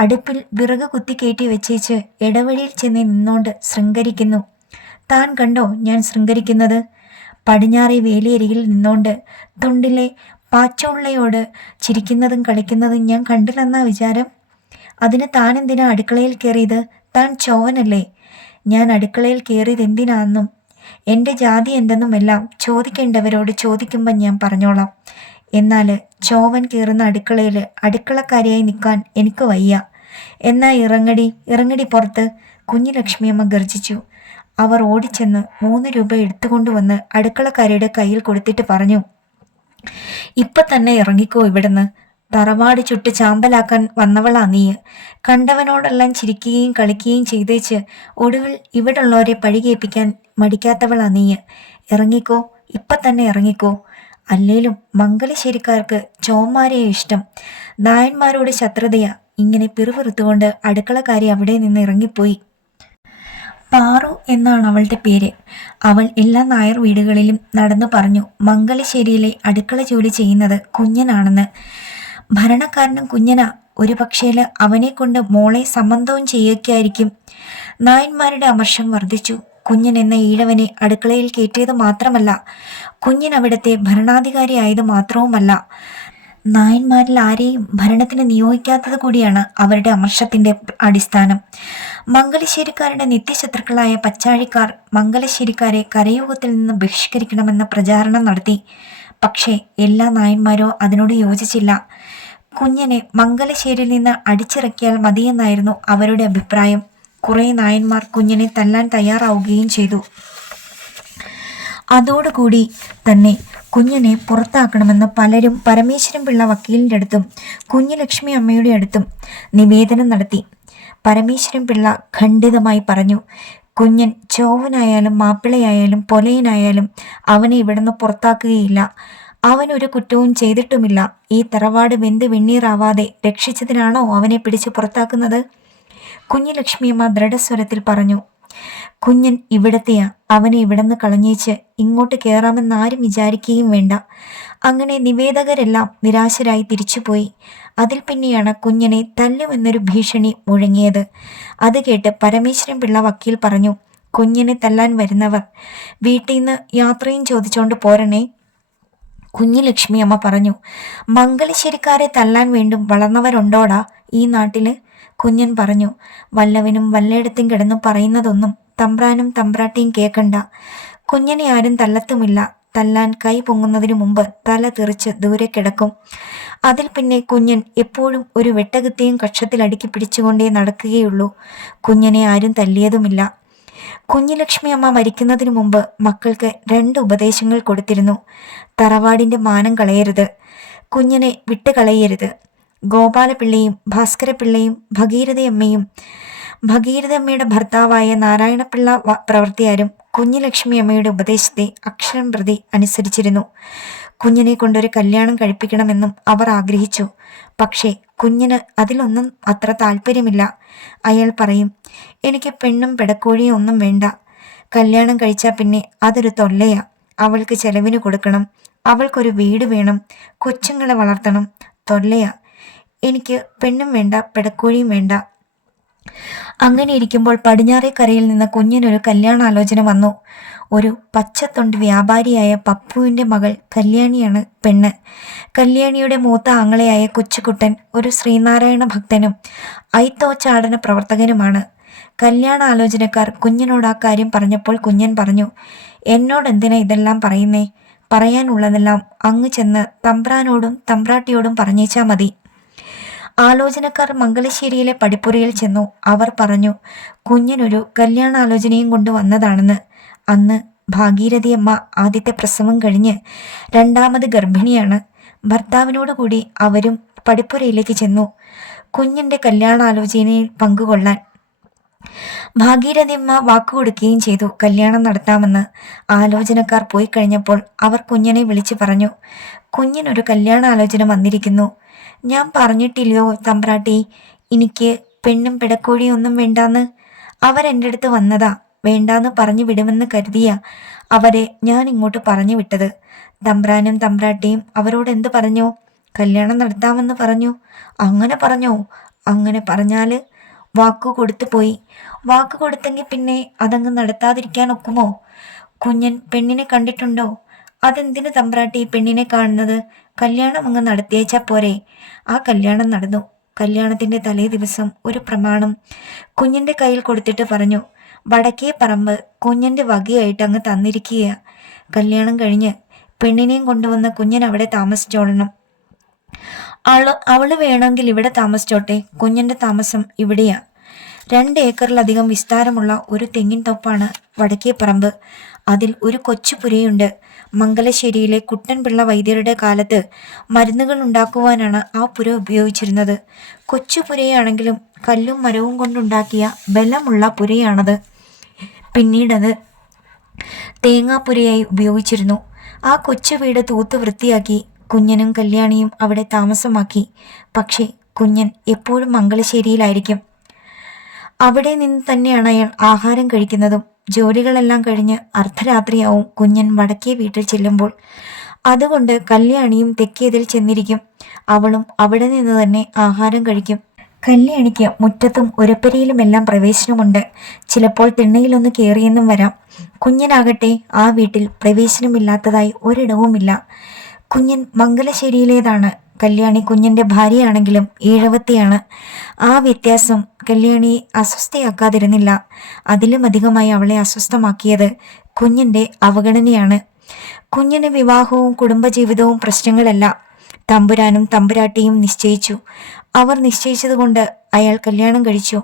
അടുപ്പിൽ വിറക് കുത്തിക്കയറ്റി വെച്ചേച്ച് ഇടവഴിയിൽ ചെന്ന് നിന്നോണ്ട് ശൃംഗരിക്കുന്നു. താൻ കണ്ടോ ഞാൻ ശൃംഗരിക്കുന്നത്? പടിഞ്ഞാറേ വേലിയരികിൽ നിന്നോണ്ട് തുണ്ടിലെ പാച്ചുള്ളയോട് ചിരിക്കുന്നതും കളിക്കുന്നതും ഞാൻ കണ്ടില്ലെന്നാ വിചാരം? അതിന് താൻ എന്തിനാ അടുക്കളയിൽ കയറിയത്? താൻ ചോവനല്ലേ? ഞാൻ അടുക്കളയിൽ കയറിയത് എന്തിനാണെന്നും എൻ്റെ ജാതി എന്തെന്നുമെല്ലാം ചോദിക്കേണ്ടവരോട് ചോദിക്കുമ്പം ഞാൻ പറഞ്ഞോളാം. എന്നാൽ ചോവൻ കയറുന്ന അടുക്കളയിൽ അടുക്കളക്കാരിയായി നിൽക്കാൻ എനിക്ക് വയ്യ. എന്നാ ഇറങ്ങടി പുറത്ത്, കുഞ്ഞു ലക്ഷ്മിയമ്മ ഗർജിച്ചു. അവർ ഓടിച്ചെന്ന് 3 രൂപ എടുത്തുകൊണ്ടുവന്ന് അടുക്കളക്കാരിയുടെ കയ്യിൽ കൊടുത്തിട്ട് പറഞ്ഞു, ഇപ്പം തന്നെ ഇറങ്ങിക്കോ ഇവിടുന്ന്. തറവാട് ചുട്ട് ചാമ്പലാക്കാൻ വന്നവളാ നീ. കണ്ടവനോടെല്ലാം ചിരിക്കുകയും കളിക്കുകയും ചെയ്തേച്ച് ഒടുവിൽ ഇവിടുള്ളവരെ പഴികേൽപ്പിക്കാൻ മടിക്കാത്തവളാ നീ. ഇറങ്ങിക്കോ, ഇപ്പം തന്നെ ഇറങ്ങിക്കോ. അല്ലേലും മംഗലശ്ശേരിക്കാർക്ക് ചോന്മാരെയെ ഇഷ്ടം, നായന്മാരോട് ശത്രുതയാ. ഇങ്ങനെ പിറുപിറുത്തുകൊണ്ട് അടുക്കളക്കാരി അവിടെ നിന്ന് ഇറങ്ങിപ്പോയി. പാറു എന്നാണ് അവളുടെ പേര്. അവൾ എല്ലാ നായർ വീടുകളിലും നടന്നു പറഞ്ഞു മംഗലശ്ശേരിയിലെ അടുക്കള ജോലി ചെയ്യുന്നത് കുഞ്ഞനാണെന്ന്. ഭരണക്കാരനും കുഞ്ഞനാ. ഒരു പക്ഷേല് അവനെ കൊണ്ട് മോളെ സംബന്ധവും ചെയ്യൊക്കെയായിരിക്കും. നായന്മാരുടെ അമർഷം വർദ്ധിച്ചു. കുഞ്ഞൻ എന്ന ഈഴവനെ അടുക്കളയിൽ കയറ്റിയത് മാത്രമല്ല, കുഞ്ഞൻ അവിടുത്തെ ഭരണാധികാരി ആയത് മാത്രവുമല്ല, നായന്മാരിൽ ആരെയും ഭരണത്തിന് നിയോഗിക്കാത്തത് കൂടിയാണ് അവരുടെ അമർഷത്തിന്റെ അടിസ്ഥാനം. മംഗലശ്ശേരിക്കാരുടെ നിത്യശത്രുക്കളായ പച്ചാഴിക്കാർ മംഗലശ്ശേരിക്കാരെ കരയോഗത്തിൽ നിന്ന് ബഹിഷ്കരിക്കണമെന്ന പ്രചാരണം നടത്തി. പക്ഷേ എല്ലാ നായന്മാരോ അതിനോട് യോജിച്ചില്ല. കുഞ്ഞനെ മംഗലശ്ശേരിയിൽ നിന്ന് അടിച്ചിറക്കിയാൽ മതിയെന്നായിരുന്നു അവരുടെ അഭിപ്രായം. കുറെ നായന്മാർ കുഞ്ഞനെ തല്ലാൻ തയ്യാറാവുകയും ചെയ്തു. അതോടുകൂടി തന്നെ കുഞ്ഞനെ പുറത്താക്കണമെന്ന് പലരും പരമേശ്വരൻ പിള്ള വക്കീലിൻ്റെ അടുത്തും കുഞ്ഞു ലക്ഷ്മി അമ്മയുടെ അടുത്തും നിവേദനം നടത്തി. പരമേശ്വരൻ പിള്ള ഖണ്ഡിതമായി പറഞ്ഞു, കുഞ്ഞൻ ചോവനായാലും മാപ്പിളയായാലും പൊലയനായാലും അവനെ ഇവിടുന്ന് പുറത്താക്കുകയില്ല. അവനൊരു കുറ്റവും ചെയ്തിട്ടുമില്ല. ഈ തറവാട് വെന്ത് വെണ്ണീറാവാതെ രക്ഷിച്ചതിനാണോ അവനെ പിടിച്ച് പുറത്താക്കുന്നത്? കുഞ്ഞു ലക്ഷ്മിയമ്മ ദൃഢസ്വരത്തിൽ പറഞ്ഞു. കുഞ്ഞൻ ഇവിടത്തെയാ. അവനെ ഇവിടുന്ന് കളഞ്ഞേച്ച് ഇങ്ങോട്ട് കയറാമെന്നാരും വിചാരിക്കുകയും വേണ്ട. അങ്ങനെ നിവേദകരെല്ലാം നിരാശരായി തിരിച്ചുപോയി. അതിൽ പിന്നെയാണ് കുഞ്ഞനെ തല്ലുമെന്നൊരു ഭീഷണി മുഴങ്ങിയത്. അത് കേട്ട് പരമേശ്വരൻ പിള്ള വക്കീൽ പറഞ്ഞു, കുഞ്ഞനെ തല്ലാൻ വരുന്നവർ വീട്ടിൽ നിന്ന് യാത്രയും ചോദിച്ചോണ്ട് പോരണേ. കുഞ്ഞു ലക്ഷ്മിയമ്മ പറഞ്ഞു, മംഗലശ്ശേരിക്കാരെ തല്ലാൻ വേണ്ടും വളർന്നവരുണ്ടോടാ ഈ നാട്ടില്? കുഞ്ഞൻ പറഞ്ഞു, വല്ലവനും വല്ലയിടത്തും കിടന്നു പറയുന്നതൊന്നും തമ്പ്രാനും തമ്പ്രാട്ടിയും കേൾക്കണ്ട. കുഞ്ഞനെ ആരും തല്ലത്തുമില്ല. തല്ലാൻ കൈ പൊങ്ങുന്നതിനു മുമ്പ് തല തെറിച്ച് ദൂരെ കിടക്കും. അതിൽ പിന്നെ കുഞ്ഞൻ എപ്പോഴും ഒരു വെട്ടകത്തെയും കക്ഷത്തിലടുക്കി പിടിച്ചുകൊണ്ടേ നടക്കുകയുള്ളൂ. കുഞ്ഞനെ ആരും തല്ലിയതുമില്ല. കുഞ്ഞു ലക്ഷ്മി അമ്മ മരിക്കുന്നതിനു മുമ്പ് മക്കൾക്ക് 2 ഉപദേശങ്ങൾ കൊടുത്തിരുന്നു. തറവാടിൻ്റെ മാനം കളയരുത്, കുഞ്ഞനെ വിട്ടുകളയരുത്. ഗോപാലപിള്ളയും ഭാസ്കരപിള്ളയും ഭഗീരഥയമ്മയുടെ ഭർത്താവായ നാരായണപിള്ള പ്രവർത്തിയാരും കുഞ്ഞുലക്ഷ്മി അമ്മയുടെ ഉപദേശത്തെ അക്ഷരം പ്രതി അനുസരിച്ചിരുന്നു. കുഞ്ഞിനെ കൊണ്ടൊരു കല്യാണം കഴിപ്പിക്കണമെന്നും അവർ ആഗ്രഹിച്ചു. പക്ഷേ കുഞ്ഞിന് അതിലൊന്നും അത്ര താല്പര്യമില്ല. അയാൾ പറയും, എനിക്ക് പെണ്ണും പെടക്കോഴിയും ഒന്നും വേണ്ട. കല്യാണം കഴിച്ചാൽ പിന്നെ അതൊരു തൊല്ലയാ. അവൾക്ക് ചെലവിന് കൊടുക്കണം, അവൾക്കൊരു വീട് വേണം, കൊച്ചുങ്ങളെ വളർത്തണം. തൊല്ലയാ. എനിക്ക് പെണ്ണും വേണ്ട, പെടക്കോഴിയും വേണ്ട. അങ്ങനെ ഇരിക്കുമ്പോൾ പടിഞ്ഞാറേക്കരയിൽ നിന്ന് കുഞ്ഞിനൊരു കല്യാണാലോചന വന്നു. ഒരു പച്ചത്തൊണ്ട് വ്യാപാരിയായ പപ്പുവിൻ്റെ മകൾ കല്യാണിയാണ് പെണ്ണ്. കല്യാണിയുടെ മൂത്ത ആങ്ങളയായ കൊച്ചുകുട്ടൻ ഒരു ശ്രീനാരായണ ഭക്തനും ഐത്തോച്ചാടന പ്രവർത്തകനുമാണ്. കല്യാണാലോചനക്കാർ കുഞ്ഞിനോട് ആ കാര്യം പറഞ്ഞപ്പോൾ കുഞ്ഞൻ പറഞ്ഞു, എന്നോടെന്തിനാ ഇതെല്ലാം പറയുന്നേ? പറയാനുള്ളതെല്ലാം അങ്ങ് ചെന്ന് തമ്പ്രാനോടും തമ്പ്രാട്ടിയോടും പറഞ്ഞേച്ചാൽ മതി. ആലോചനക്കാർ മംഗലശ്ശേരിയിലെ പടിപ്പുരയിൽ ചെന്നു. അവർ പറഞ്ഞു, കുഞ്ഞിനൊരു കല്യാണാലോചനയും കൊണ്ട് വന്നതാണെന്ന്. അന്ന് ഭാഗീരഥിയമ്മ ആദ്യത്തെ പ്രസവം കഴിഞ്ഞ് 2ാമത് ഗർഭിണിയാണ്. ഭർത്താവിനോട് കൂടി അവരും പടിപ്പുരയിലേക്ക് ചെന്നു കുഞ്ഞിൻ്റെ കല്യാണാലോചനയിൽ പങ്കുകൊള്ളാൻ. ഭാഗീരഥിയമ്മ വാക്കുകൊടുക്കുകയും ചെയ്തു കല്യാണം നടത്താമെന്ന്. ആലോചനക്കാർ പോയി കഴിഞ്ഞപ്പോൾ അവർ കുഞ്ഞിനെ വിളിച്ചു പറഞ്ഞു, കുഞ്ഞിനൊരു കല്യാണാലോചന വന്നിരിക്കുന്നു. ഞാൻ പറഞ്ഞിട്ടില്ലയോ തമ്പ്രാട്ടി, എനിക്ക് പെണ്ണും പിടക്കോഴിയും ഒന്നും വേണ്ടാന്ന്. അവരെൻ്റെ അടുത്ത് വന്നതാ. വേണ്ടാന്ന് പറഞ്ഞു വിടുമെന്ന് കരുതിയ അവരെ ഞാൻ ഇങ്ങോട്ട് പറഞ്ഞു വിട്ടത്. തമ്പ്രാനും തമ്പ്രാട്ടിയും അവരോട് എന്ത് പറഞ്ഞു? കല്യാണം നടത്താമെന്ന് പറഞ്ഞു. അങ്ങനെ പറഞ്ഞോ? അങ്ങനെ പറഞ്ഞാൽ വാക്കു കൊടുത്തു പോയി. വാക്ക് കൊടുത്തെങ്കിൽ പിന്നെ അതങ്ങ് നടത്താതിരിക്കാൻ ഒക്കുമോ? കുഞ്ഞൻ പെണ്ണിനെ കണ്ടിട്ടുണ്ടോ? അതെന്തിനു തമ്പ്രാട്ടി പെണ്ണിനെ കാണുന്നത്? കല്യാണം അങ്ങ് നടത്തിയേച്ചാ പോരെ. ആ കല്യാണം നടന്നു. കല്യാണത്തിൻ്റെ തലേ ദിവസം ഒരു പ്രമാണം കുഞ്ഞിൻ്റെ കയ്യിൽ കൊടുത്തിട്ട് പറഞ്ഞു, വടക്കേ പറമ്പ് കുഞ്ഞിൻ്റെ വകയായിട്ട് അങ്ങ് തന്നിരിക്കുക. കല്യാണം കഴിഞ്ഞ് പെണ്ണിനെയും കൊണ്ടുവന്ന് കുഞ്ഞൻ അവിടെ താമസിച്ചോളണം. അവള് വേണമെങ്കിൽ ഇവിടെ താമസിച്ചോട്ടെ. കുഞ്ഞിൻ്റെ താമസം ഇവിടെയാ. 2 ഏക്കറിലധികം വിസ്താരമുള്ള ഒരു തെങ്ങിൻ തോപ്പാണ് വടക്കേ പറമ്പ്. അതിൽ ഒരു കൊച്ചു പുരയുണ്ട്. മംഗലശ്ശേരിയിലെ കുട്ടൻപിള്ള വൈദ്യരുടെ കാലത്ത് മരുന്നുകൾ ഉണ്ടാക്കുവാനാണ് ആ പുര ഉപയോഗിച്ചിരുന്നത്. കൊച്ചു പുരയാണെങ്കിലും കല്ലും മരവും കൊണ്ടുണ്ടാക്കിയ ബലമുള്ള പുരയാണത്. പിന്നീടത് തേങ്ങാപ്പുരയായി ഉപയോഗിച്ചിരുന്നു. ആ കൊച്ചു വീട് തൂത്ത് വൃത്തിയാക്കി കുഞ്ഞനും കല്യാണിയും അവിടെ താമസമാക്കി. പക്ഷേ കുഞ്ഞൻ എപ്പോഴും മംഗലശ്ശേരിയിലായിരിക്കും. അവിടെ നിന്ന് തന്നെയാണ് അയാൾ ആഹാരം കഴിക്കുന്നതും. ജോലികളെല്ലാം കഴിഞ്ഞ് അർദ്ധരാത്രിയാവും കുഞ്ഞൻ വടക്കേ വീട്ടിൽ ചെല്ലുമ്പോൾ. അതുകൊണ്ട് കല്യാണിയും തെക്കേതിൽ ചെന്നിരിക്കും. അവളും അവിടെ നിന്ന് തന്നെ ആഹാരം കഴിക്കും. കല്യാണിക്ക് മുറ്റത്തും ഉരപ്പരയിലുമെല്ലാം പ്രവേശനമുണ്ട്. ചിലപ്പോൾ തിണ്ണയിലൊന്ന് കയറിയെന്നും വരാം. കുഞ്ഞനാകട്ടെ ആ വീട്ടിൽ പ്രവേശനമില്ലാത്തതായി ഒരിടവുമില്ല. കുഞ്ഞൻ മംഗലശ്ശേരിയിലേതാണ്. കല്യാണി കുഞ്ഞൻ്റെ ഭാര്യയാണെങ്കിലും ഈഴവത്തെയാണ്. ആ വ്യത്യാസം കല്യാണിയെ അസ്വസ്ഥയാക്കാതിരുന്നില്ല. അതിലും അധികമായി അവളെ അസ്വസ്ഥമാക്കിയത് കുഞ്ഞിൻ്റെ അവഗണനയാണ്. കുഞ്ഞിന് വിവാഹവും കുടുംബജീവിതവും പ്രശ്നങ്ങളല്ല. തമ്പുരാനും തമ്പുരാട്ടിയും നിശ്ചയിച്ചു. അവർ നിശ്ചയിച്ചതുകൊണ്ട് അയാൾ കല്യാണം കഴിച്ചു.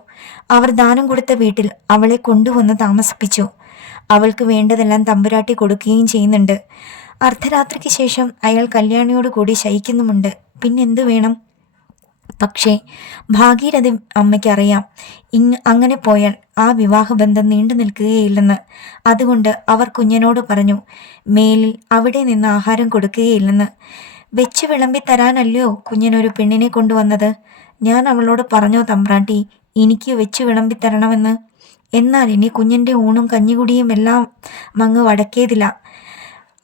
അവർ ദാനം കൊടുത്ത വീട്ടിൽ അവളെ കൊണ്ടുവന്ന് താമസിപ്പിച്ചു. അവൾക്ക് വേണ്ടതെല്ലാം തമ്പുരാട്ടി കൊടുക്കുകയും ചെയ്യുന്നുണ്ട്. അർദ്ധരാത്രിക്ക് ശേഷം അയാൾ കല്യാണിയോട് കൂടി ശയിക്കുന്നുമുണ്ട്. പിന്നെന്തു വേണം? പക്ഷേ ഭാഗീരഥി അമ്മയ്ക്കറിയാം, അങ്ങനെ പോയാൽ ആ വിവാഹബന്ധം നീണ്ടു നിൽക്കുകയില്ലെന്ന്. അതുകൊണ്ട് അവർ കുഞ്ഞിനോട് പറഞ്ഞു, മേലിൽ അവിടെ നിന്ന് ആഹാരം കൊടുക്കുകയില്ലെന്ന്. വെച്ച് വിളമ്പി തരാനല്ലയോ കുഞ്ഞിനൊരു പെണ്ണിനെ കൊണ്ടുവന്നത്? ഞാൻ അവളോട് പറഞ്ഞോ തമ്പ്രാട്ടി, എനിക്ക് വെച്ച് വിളമ്പി തരണമെന്ന്? എന്നാൽ ഇനി കുഞ്ഞിൻ്റെ ഊണും കഞ്ഞികുടിയും എല്ലാം മങ്ങ് വടക്കേതില.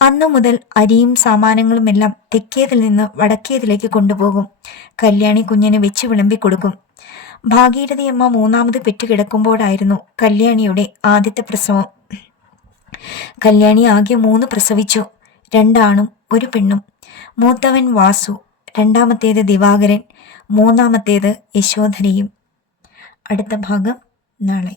അന്നു മുതൽ അരിയും സാമാനങ്ങളും എല്ലാം തെക്കേതിൽ നിന്ന് വടക്കേതിലേക്ക് കൊണ്ടുപോകും. കല്യാണി കുഞ്ഞിന് വെച്ച് വിളമ്പി കൊടുക്കും. ഭാഗീരഥിയമ്മ 3ാമത് പെറ്റുകിടക്കുമ്പോഴായിരുന്നു കല്യാണിയുടെ ആദ്യത്തെ പ്രസവം. കല്യാണി ആകെ 3 പ്രസവിച്ചു. 2 ആണും 1 പെണ്ണും. മൂത്തവൻ വാസു, 2ാമത്തേത് ദിവാകരൻ, 3ാമത്തേത് യശോധരയും. അടുത്ത ഭാഗം നാളെ.